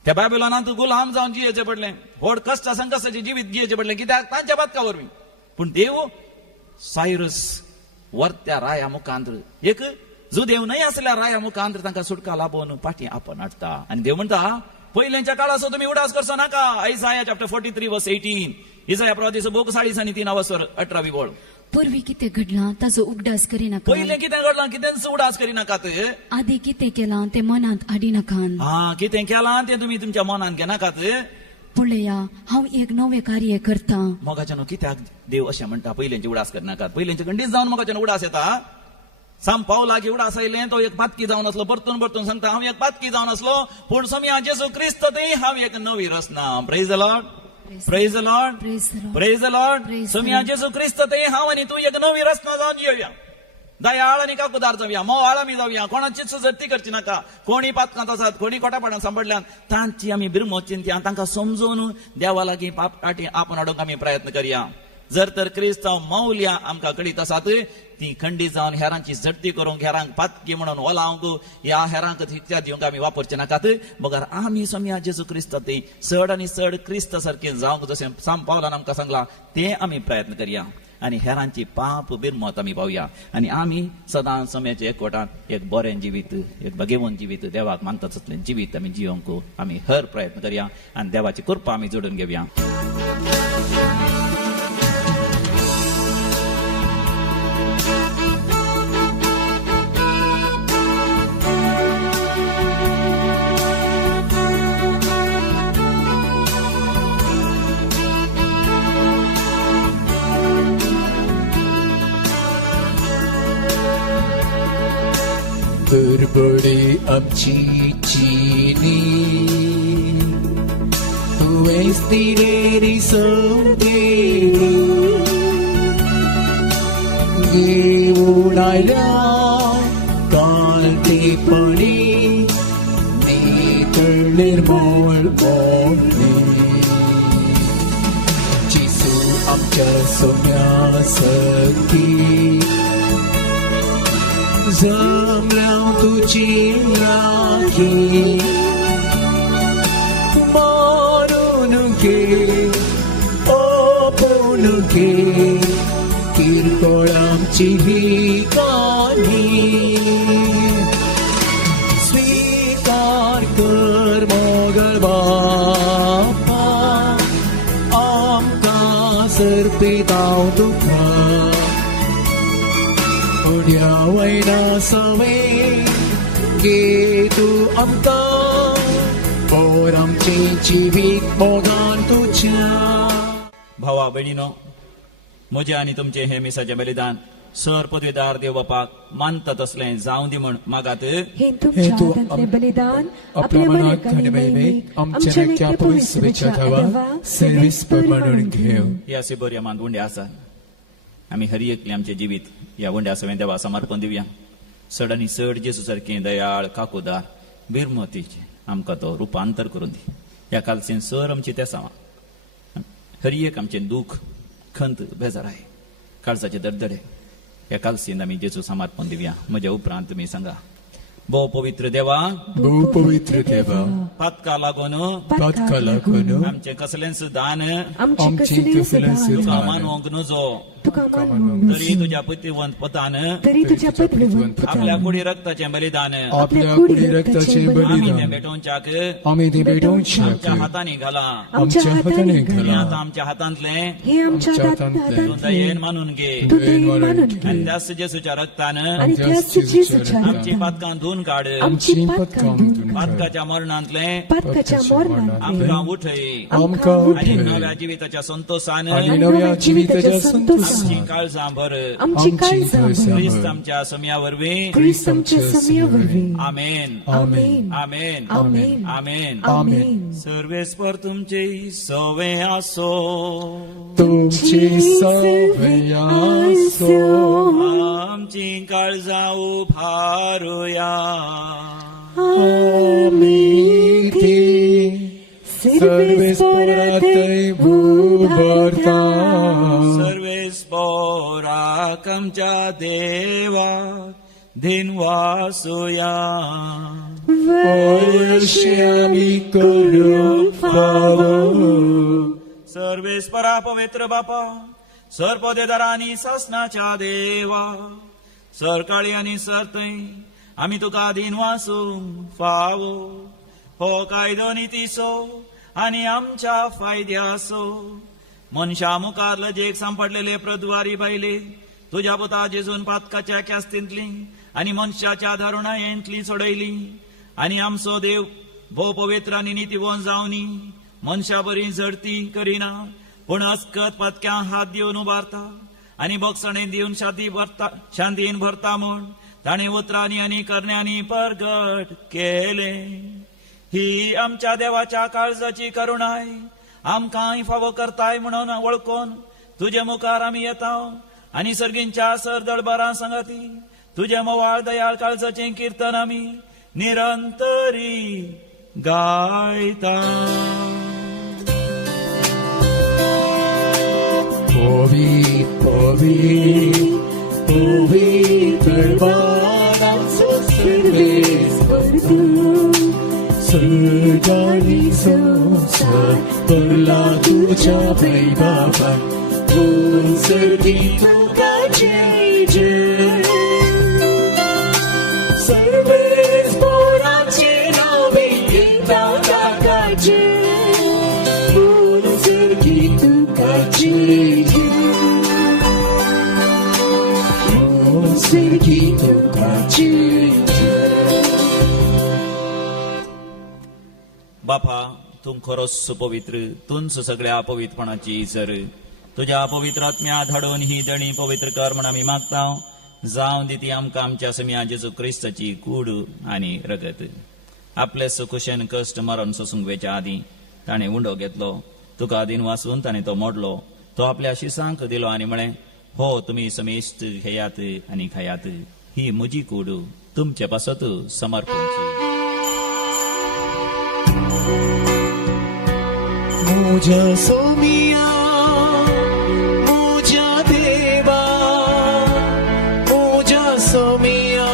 त्या बॅबिलोनांत गुलाम जावन जियेचें पडलें व्हड कश्ट संकश्टाचें जिवीत जियेचें पडलें कित्याक तांच्या बातका वरवीं पूण देव सायरस वर्त्या राया मुखांत्र एक जुदेव न्हय आसल्या राया मुखांत्र तांकां सुटका लाभोवन फाटीं आपण हाडटा आनी देव म्हणटा पयलेंच्या काळाचो तुमी उडास करचो नाका आयसाया चॅप्टर 43 वर्स 18 इसाया प्रवादीचो बूक 40 आनी 3 वसर 18 वळ पूर्वी कितें घडलां ताचो उगडास करिनाका पयलें कितें घडलां कितेंच उडास करिनाकात आदी कितें केलां तें मनांत हाडिनाकात कितें केलां तें तुमी तुमच्या मनांत घेनाकात पळया हांव एक नवें कार्य करता मोगाच्यान कित्याक देव अशें म्हणटा पयलेंचे उडास करनाकात पयलेंचे खंडीत जावन मोगाच्यान उडास येता साम पावलाची उडास आयलें तो एक पातकी जावन आसलो परतून परतून सांगता हांव एक पातकी जावन आसलो पूण समया जेजू क्रिस्त थंय हांव एक नवी रचना praise the lord praise the lord praise the lord समया जेजू क्रिस्त थंय हांव आनी तूं एक नवी रचना जावन जियोया दयाळ आनी काकूदार जावया मोवाळ आमी जावया कोणाचीच सुजती करची नाका कोणी पातकांत आसात कोणी कोटापाडांत सांबाळल्यान तांची आमी बिरमो चिंतया तांकां समजून देवा लागीं पाप काटी आपण हाडूंक आमी प्रयत्न करया जर तर क्रिस्तांव मौल्या आमकां कळीत आसात ती खंडीत जावन हेरांची झडती करूंक हेरांक पातकी म्हणून ओलावंक ह्या हेरांक हित्या दिवंक आमी वापरचे नाकात मगर आमी समया जेजू क्रिस्त ती चड आनी चड क्रिस्त सारकें जावंक जशें साम पावलान आमकां सांगलां तें आमी प्रयत्न करया आनी हेरांची पाप बिरमत आमी पावया आनी आमी सदां समयाचे एकवटान एक बरें जिवीत एक भगेवन जिवीत देवाक मानता तसलें जिवीत आमी जियोंक आमी हर प्रयत्न करया आनी देवाची कृपा आमी जोडून घेवया Berberi amci cini Tu és diri sendiri Giulailah kalti pani Ni terlirmol moni Jisu amca somya sakti Zamlau tuci lagi Manunke Opunke Kirkolam cihikani Svikar कर मोगल बापा आमका सर्पिताव दुखा उड्या वैना सवे गे तू आमका और आमचे जिवीत मोगान तुझ्या भावा बहिणीनो म्हजे आनी तुमचे हे मिसाचे बलिदान सर पदवीदार देव बापाक मानतात असले जाऊं दी म्हण मागात हे तुमच्या बलिदान आपल्या मनात घडवैमेक आमच्या नक्या पवित्र ठेवा सर्विस परमानून घेव या सिबोर यामान गुंड्या आसा आमी हर एकले आमचे जिवीत या गुंड्या सवें देवा समर्पण दिवया चड आनी चड जेजू सारके दयाळ काकूदार बिरमतीचे आमकां तो रुपांतर करून दी ह्या कालसीन सर आमची तेसावां हर एक आमचे दुख खंत बेजार आहे काळजाचे दडदडे ह्या कालसीन आमी जेजू समर्पण दिवया म्हज्या उपरांत तुमी सांगा भो पवित्र देवा, भो पवित्र देवा, पातका लागून पातका लागून आमचे कसलेंच दान आमची कसलेंच तुका दान मानवंक नजो, तुका मानून तरी तुझ्या पतिवंत पतान तरी तुझ्या पत्नीवंत आपल्या कुडी रक्ताचे बलिदान आपल्या कुडी रक्ताचे आम्ही ते बलिदान भेटोवच्याक आम्ही ते भेटोवच्याक आमच्या हाताने घाला. आमच्या हाताने आणि घाला. आता आमच्या हातांतले हे आमच्या हातांतले तू दयेन मानून घे तू दयेन मानून आणि घे त्याच जेसूच्या रक्तान आणि त्याच जेसूच्या आमची पातकां धुवून काढ. आमची पातकां धुवून पातकाच्या मरणांतले पातकाच्या मरणांतले आमकां उठय आमकां आणि उठय नव्या जिविताच्या संतोषान आणि नव्या जिविताच्या आमची संतोषान काळजां भर. आमची काळजां भर. ख्रिस्त आमच्या समयावरवी. ख्रिस्त आमच्या समयावरवी. आमेन, आमेन, आमेन, आमेन, आमेन. आमेन. सर्वेस्पर तुमची सवय असो, तुमची सवय असो, आमची काळजां उभारूया. आमी ती सर्वेस्परातय उबरता. सर्वेस्पराक आमच्या देवाक दिनवासुया. वर्षे आमी करूंक फावो. सर्वेस्परा पवित्र बापा, सरपदेदार आनी सासनाच्या देवा, सरकाळी आनी सरतय आमी तुका दिनवासूंक फावो. हो कायदो नितीसो आनी आमच्या फायद्यासो. मनशा मुखार लजेक सांपडलेले प्रद्वारी बायले तुझ्या पुता जेजून पातकाच्या क्यास्तींतली आनी मनशाच्या धारुणायेंतली सोडयली. आनी आमचो देव भोव पवित्र आनी नितीवंत जावनी मनशा बरी झडती करिना, पूण अस्कत पातक्यां हात दिवन उबारता आनी बक्षणे दिवन शांतीन भरता म्हूण ताणें उतरांनी आनी करण्यांनी परगट केले. ही आमच्या देवाच्या काळजाची करुणाय आमकांय फावो करताय म्हणून वळखून तुझे मुखार आमी येता आनी सर्गींच्या सरदळबारां सांगाती तुझे मोवाळ दयाळ काळजाचें कीर्तन आमी निरंतरी गायता. पवित्र पवित्र पवित्र बाळाचो सर्वेस्पर तूं. सर्गानी संसार भरला तुझ्या वैभवान. दोन सर्गी तुका जय जय. सर्वेस्पराचे नावे घेता ताका जय. दोन सर्गी तुका जय जय. दोन सर्गी तुका जय जय. बापा, तू खरोच पवित्र, तूच सगळ्या अपवित्रपणाची इसर. तुझ्या पवित्र आत्म्या धाडून ही दणी पवित्र कर म्हण आमी मागता. जावं दी ती आमकां आमच्या समिया जेजू क्रिस्ताची कूड आनी रगत. आपले सुखुशेन कश्ट मरण सोसूंक वेच्या आदी ताणें उंडो घेतलो. तुका दिन वाचून ताणें तो मोडलो. तो आपल्या शिसांक दिलो आनी म्हळें, हो तुमी समेस्त घेयात आनी खायात. ही म्हजी कूड तुमचे पासत समर्पणची. मोजा सोमिया मोजा देवा, मोजा सोमिया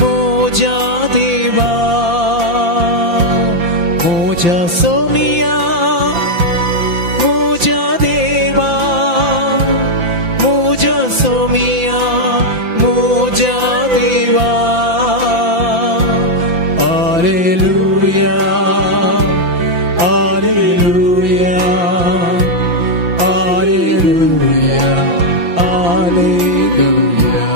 मोजा देवा, मोजा सोमिया मोजा देवा, मोजा सोमिया मोजा देवा. Alleluia. Alleluia, Alleluia, Alleluia.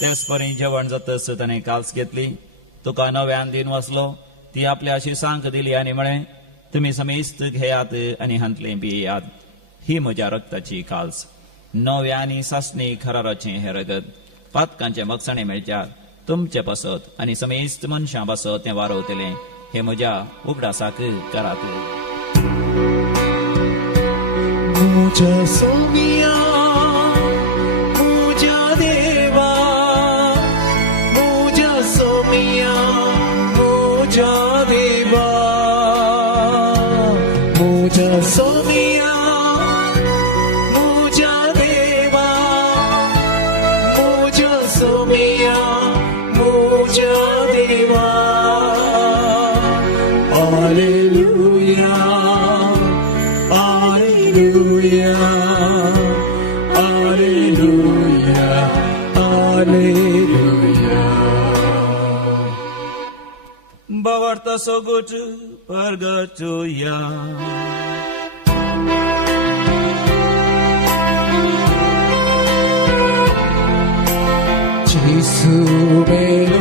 तेच परी जेवण जातस ताणें काल्स घेतली. तुका नव्यान दिन वाचलो. ती आपल्या शिसांक दिली आनी म्हळें, तुमी समेस्त घेयात आनी हांतले पियेयात. ही म्हज्या रक्ताची काल्स, नव्या आनी सासणी खराराचें हें रगत. पातकांचे मगसाणे मेळच्यात तुमचे पासत आनी समेस्त मनशां पासत तें वारवतलें. हे म्हज्या उगडासाक करात. मोजा सोमिया मोजा देवा, मोजा सोमिया मोजा देवा, मोजा सोमिया मोजा देवा, सोगुट परगटुया. 지수 배로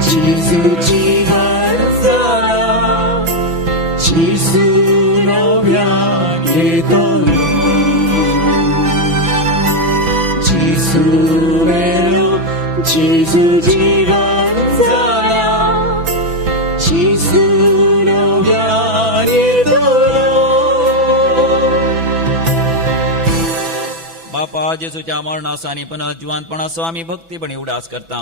지수 지간사라 지수 너변에 떠는 지수 배로 지수 지간사라 지수 너변에 떠는. बापा जेसूच्या मरणास आणि पुनर्जीवनपणासो आम्ही भक्तीपणे उडास करता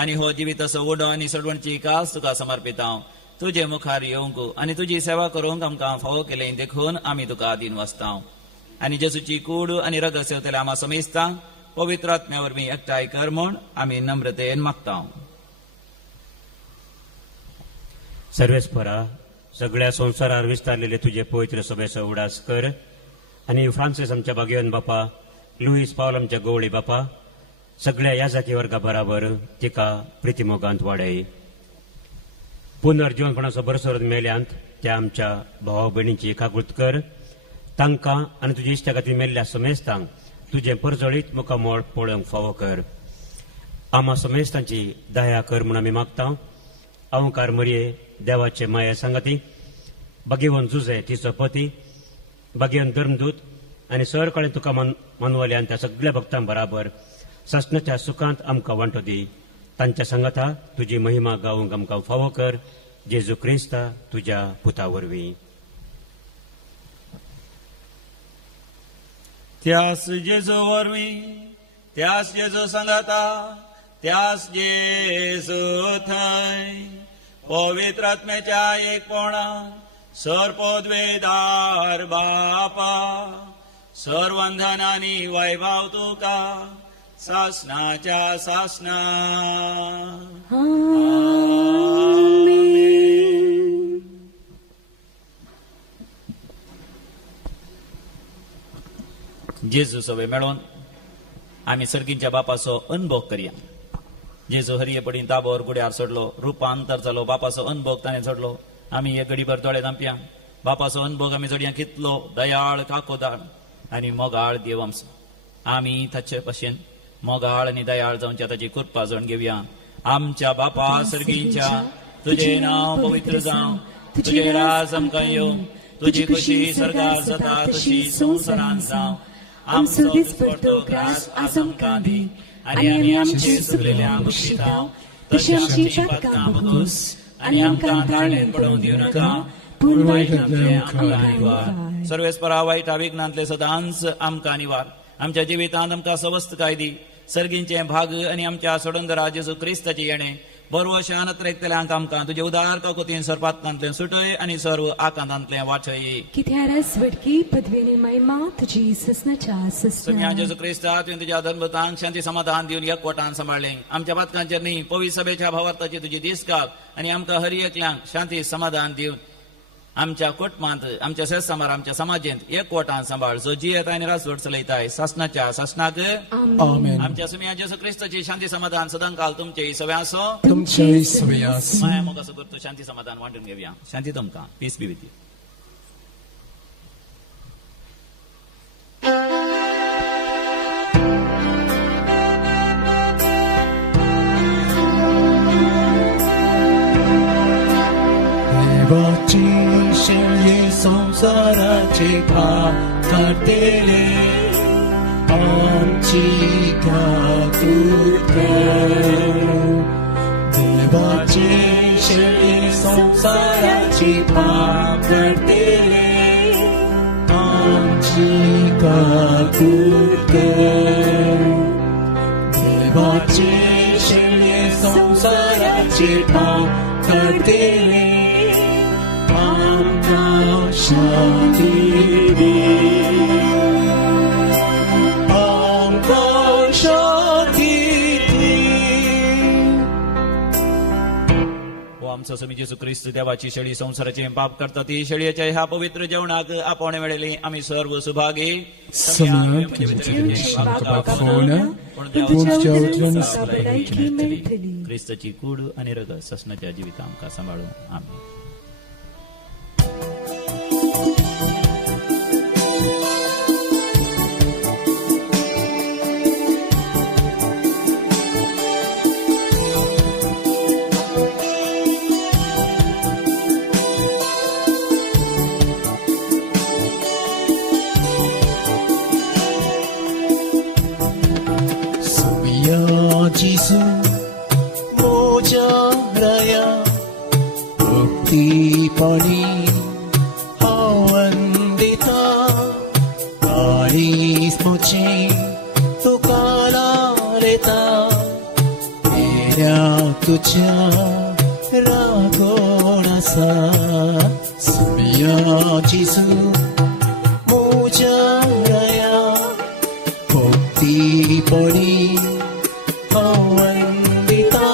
आणि हो जिविताचो उडो आणि सडवणची कास तुका समर्पिता. तुझे मुखार येवंक आणि तुझी सेवा करूंक आमकां फावो केले देखून आम्ही तुका आदीन वसता आणि जेसूची कूड आणि रग सेवतले आम्हा समेजता पवित्र आत्म्यावर मी एकठांय कर म्हूण आम्ही नम्रतेन मागता. सर्वेस्परा सगळ्या संवसारार विस्तारलेले तुझे पवित्र सभेचो उडास कर आणि फ्रांसीस आमच्या भाग्यवान बापा, लुईस पावल आमच्या गवळी बापा, सगळ्या याजाकी वर्गा बराबर तिका प्रितिमोगांत वाडय. पुनर्जीवनपणाचो बरसोर मेल्यांत त्या आमच्या भावा भयणींची एकाकृत कर. तांकां आनी तुज्या इश्टा खातीर मेल्ल्या समेस्तांक तुजें परजळीत मुखामोळ पळोवंक फावो कर. आम्हा समेस्तांची दया कर म्हूण आमी मागता. अवंकार मरये देवाचे माया सांगाती, भाग्यवान जुजे तिचो पती, भाग्यवान धर्मदूत आनी सर कडेन तुका मानवले आनी त्या सगळ्या भक्तां बराबर ससनाच्या सुखांत आमकां वांटो दी. तांच्या सांगाता तुजी महिमा गावूंक आमकां फावो कर. जेजू क्रिस्ता तुज्या पुता वरवीं. त्यास जेजू वरवीं, त्यास जेजू सांगाता, त्यास जेजू थंय पवित्र आत्म्याच्या एकपणा सर्पोद्वेदार बापा सर्वंधन आणि वैभव तुका सासनाच्या सासना. जेजू सवे मेळोन आम्ही सर्गींच्या बापाचो अनुभव करया. जेजू हरिये पडीन ताबोर गुड्यार सोडलो, रुपांतर जालो, बापाचो अनुभव ताणें जोडलो. आम्ही एक गडीभर दोळे दांपया. बापाचो अनुभव आमी जोडया कितलो दयाळ काकोदाळ आणि मोगाळ देव आमचो. आमी ताचे भशेन मोगाळ आणि दयाळ जावच्या ताची कृपा जोडून घेवया. आमच्या बापा सर्गींच्या तुझे नाव पवित्र जावं, तुझे राज आमकां येवं, तुजी कशी सर्गार जाता तशी संवसारांत जावं. आमचो दिसपट्टो ग्रास आज आमकां दी आणि आमी आमचे सुकलेल्या बक्षितांव तशी आमची पातकां बघूस आणि आमकां ताळणेंत पडोवंक दिवं नाका, पूण वायटांतले आमकां निवार. सर्वेस्परा वायटा विघ्नांतले सदांच आमकां निवार. आमच्या जिवितांत आमकां सवस्थकाय दी. सर्गींचे भाग आणि आमच्या सोडंदरा जेजू क्रिस्ताचे येणे बरोवशान ऐकतल्यांक आमकां तुजे उदार काकोतीन सर्पांतल्यान सुटय आणि सर्व आकांतांतले वाचय. कित्यारस वडकी पदवेनी महिमा तुझी ससनाच्या सुम्या ससना. जेजू क्रिस्ता तुवें तुज्या धर्मतांक शांती समाधान दिवन एकवटान सांबाळलें. आमच्या पातकांचेर न्ही पवित्र सभेच्या भावार्थाची तुजी दिसकाप आणि आमकां हर एकल्यांक शांती समाधान दिवन आमच्या कुटुंबांत, आमच्या सेसामार, आमच्या समाजेंत एकवटान सांबाळ. जो जियेत आनी रासवट चलयताय सासनाच्या सासनाक. आमेन. आमच्या सुम्या जेजू क्रिस्ताची शांती समाधान सदांकाल तुमचे सगळे आसो. तुमचे सवय आसो. माया मोगाचो करतो शांती समाधान वांटून घेवया. शांती तुमकां. Peace be with you. देवाची शैली संसाराचे काढतेले आमची कातुर. देवाची शैली संसाराची काढतेले आमची कातुर. देवाची शैली संसाराची काढतेले शांती दे. आमकां शांती दे. हो आमचो स्वामी जेजू ख्रिस्त देवाची शेळी संसाराचे पाप करता ती शेळयेच्या ह्या पवित्र जेवणाक आपण वेळेली आम्ही सर्व सुभागी. क्रिस्ताची कूड आणि रग ससनाच्या जिवितां आमकां सांबाळूं. आमीन. जिसू मोजा राया भक्तीपणी वंदिता काळीस मुचे तुका लालेता मेऱ्या तुझ्या रागोणासा सुमिया जिसू मोजा राया भक्तीपणी वंदिता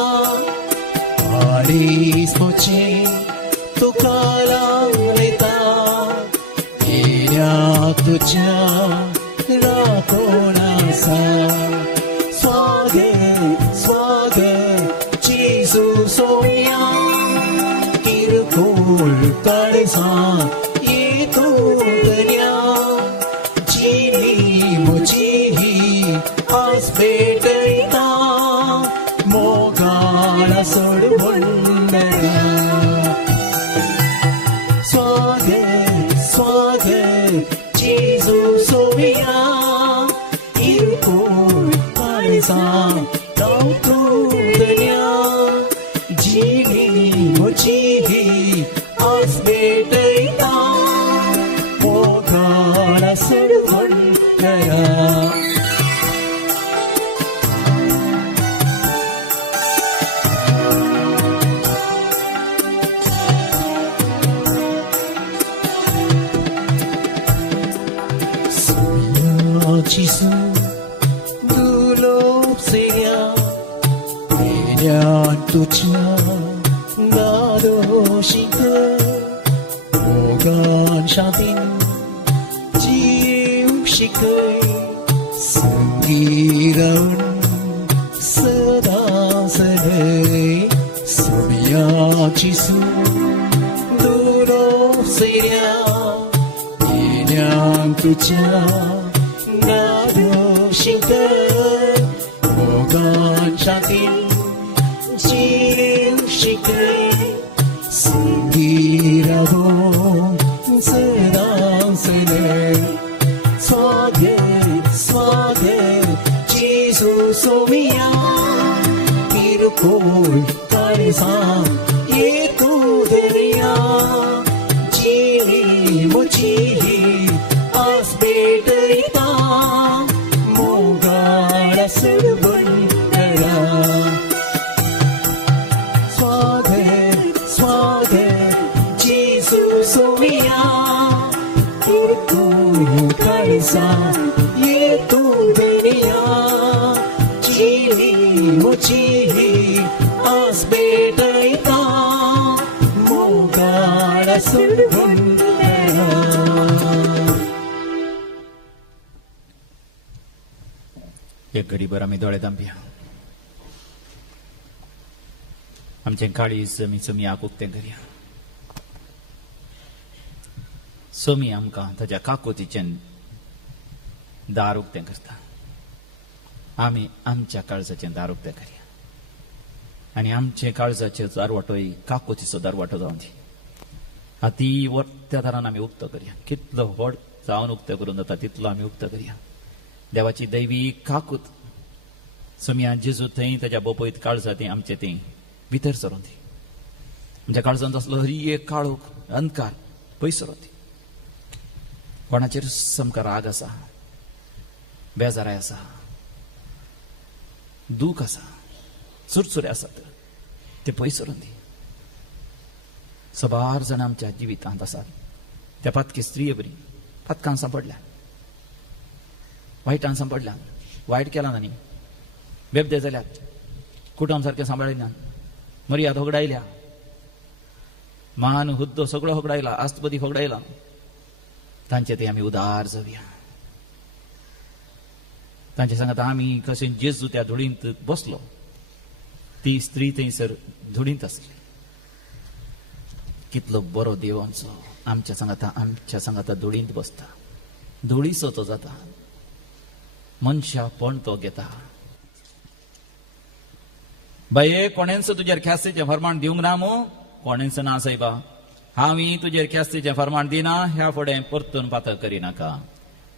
काळीस मुचे तुका लालेता मेऱ्या तुझ्या रागोणासा स्वागत स्वागत जिसू सोमिया किरकोळ काळजा येतो दर्या जिनी मुजीही आज भेटैता मोगाला सोडून स्वागत स्वागत जिसू सोमिया किरकोळ काळजा येतो दर्या जिनी मुजीही आज भेटैता मोगाला सोडून जिसू दुलोप सेया मेऱ्या तुझ्या नादोशिक मोगान शांतीन जीव शिकय संगीरावून सदा सदय सोमिया जिसू दुलोप सेया मेऱ्या तुझ्या शिकर मोगान शांतीन जीव शिकर संगीरावो सदा सदय स्वागत स्वागत जिसू सोमिया किरकोळ काळजा येतो दर्या जिनी मुजीही आज भेटैता मोगाला सोडून स्वागत स्वागत जिसू सोमिया किरकोळ काळजा येतो दर्या जिनी मुजीही आज भेटैता मोगाला सोडून एक घडीभर आम्ही दोळे धांपया आमचे काळीज जमी जमियाक उक्तें करया सोमी आमकां ताच्या काकुतीचें दार उक्तें करता आमी आमच्या काळजाचें दार उक्तें करया आनी आमचे काळजाचे दारवाटोय काकुतीचो दारवाटो जावन दी ती त्या दारान आमी उक्तो करया कितलो व्हड जावन उक्तें करून जाता तितलो आमी उक्तो करया देवाची दैवी काकूत सोमिया जेजू थंय ताच्या बोपयत काळजा ती आमचे ती भितर सरोन दी आमच्या काळजांत असलो हरी एक काळोख अंधकार पयसरो दी कोणाचेर सामका राग आसा बेजाराय आसा दूख आसा चुरचुरे आसात ते पयसरून दी सबार जाण आमच्या जिवितांत आसात त्या पातकी स्त्री बरी पातकां सांपडल्या वायटान सांपडल्या वायट केला न्ही बेबदे जाल्यात कुटुंब सारकें सांबाळिना मर्याद होगडायल्या मान हुद्दो सगळो होगडायला आस्तपदी होगडायला तांचे ते आमी उदार जावया तांचे सांगता आमी कशें जेजू त्या धुळींत बसलो ती स्त्री थंयसर धुळींत आसली कितलो बरो देव आमचो आमच्या सांगता धुळींत बसता धुळीचो तो जाता मनशा पण तो घेता बाये कोणेंच तुजेर ख्यास्तेचें फरमाण दिवंक ना मो कोणेंच ना सायबा हांव तुजेर ख्यास्तेचें फरमाण दिना ह्या फुडें परतून पातळ करिनाका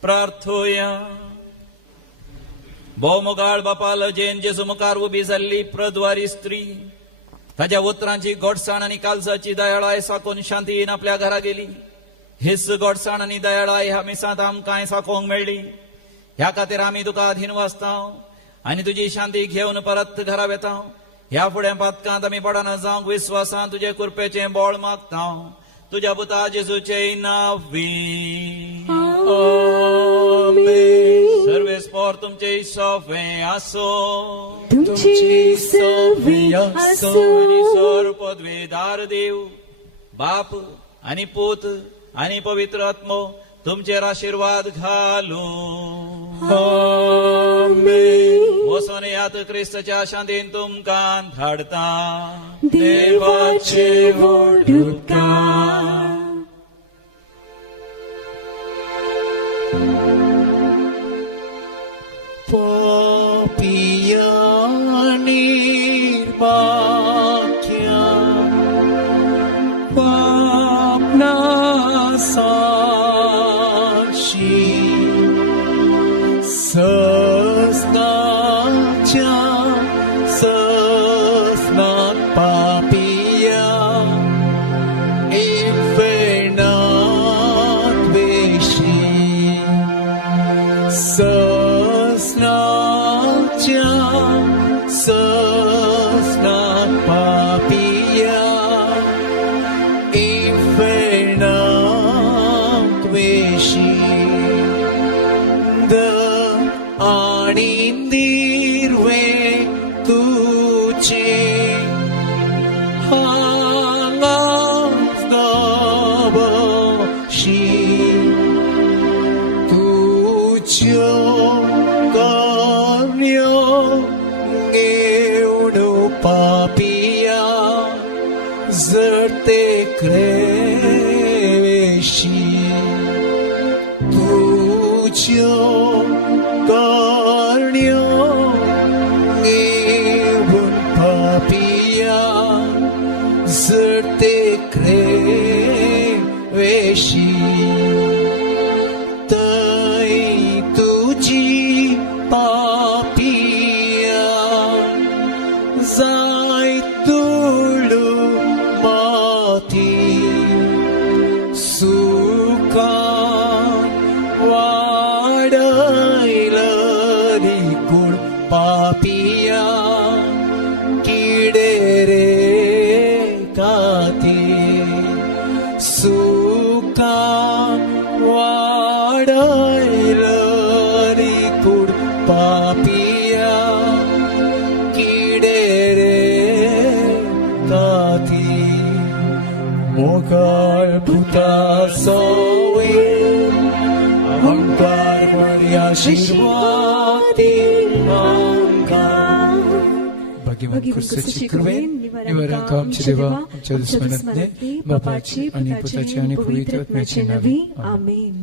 प्रार्थोया भोवमोगाळ बापाल जेन जेजू मुखार उबी जाल्ली प्रद्वारी स्त्री ताच्या उतरांची गोडसाण आनी कालसाची दयाळाय साकून शांतीन आपल्या घरा गेली. हिस्स गोडसाण आनी दयाळाय ह्या मिसांत आमकांय साकोंक मेळ्ळी. ह्या खातीर आमी तुका अधीन वाचता आनी तुजी शांती घेवन परत घरा वेता. ह्या फुडें पातकांत आमी पडना जावंक विस्वासान तुजे कृपेचें बोळ मागता. तुज्या पुता जेजूचे नांवी. सर्वेस्पोर तुमचे सोफे आसो. तुमची सवी आसो. आनी सोर पदवेदार देव बाप आनी पूत आनी पवित्र आत्मो तुमचेर आशीर्वाद घालू. वचून यात क्रिस्ताच्या शांतीन तुमकां धाडता. देवाचे व्हड उपकार. पापिया निर्भाग्या पापना साक्षी सस्नाच्या सस्नात पापिया इन्फेर्नात वेशी सस्नाच्या सस्नात पापिया इन्फेर्नात वेशी द आणि निर्वे तुझे हांगाच नवशी तुझ्यो कार्यो घेवन पापिया जर ते क्रेवेशी तुझ्यो कार्यो घेवन पापिया जर ते क्रेवेशी तै तुझी पापिया जाय तुळू माती सुखान वाडयलली गुण पापिया किडे रे काती सुखान वाडयलली गुण पापिया किडे रे काती मोगाळ पुता सोवे अहंकार म्हणी आशीर्वादी भगवान ख्रिस्ताची कृपेन निवारण आमचे देवा आमच्या दुश्मनांतले बापाची आणि पुताची आणि पवित्र आत्म्याची नावे आमेन.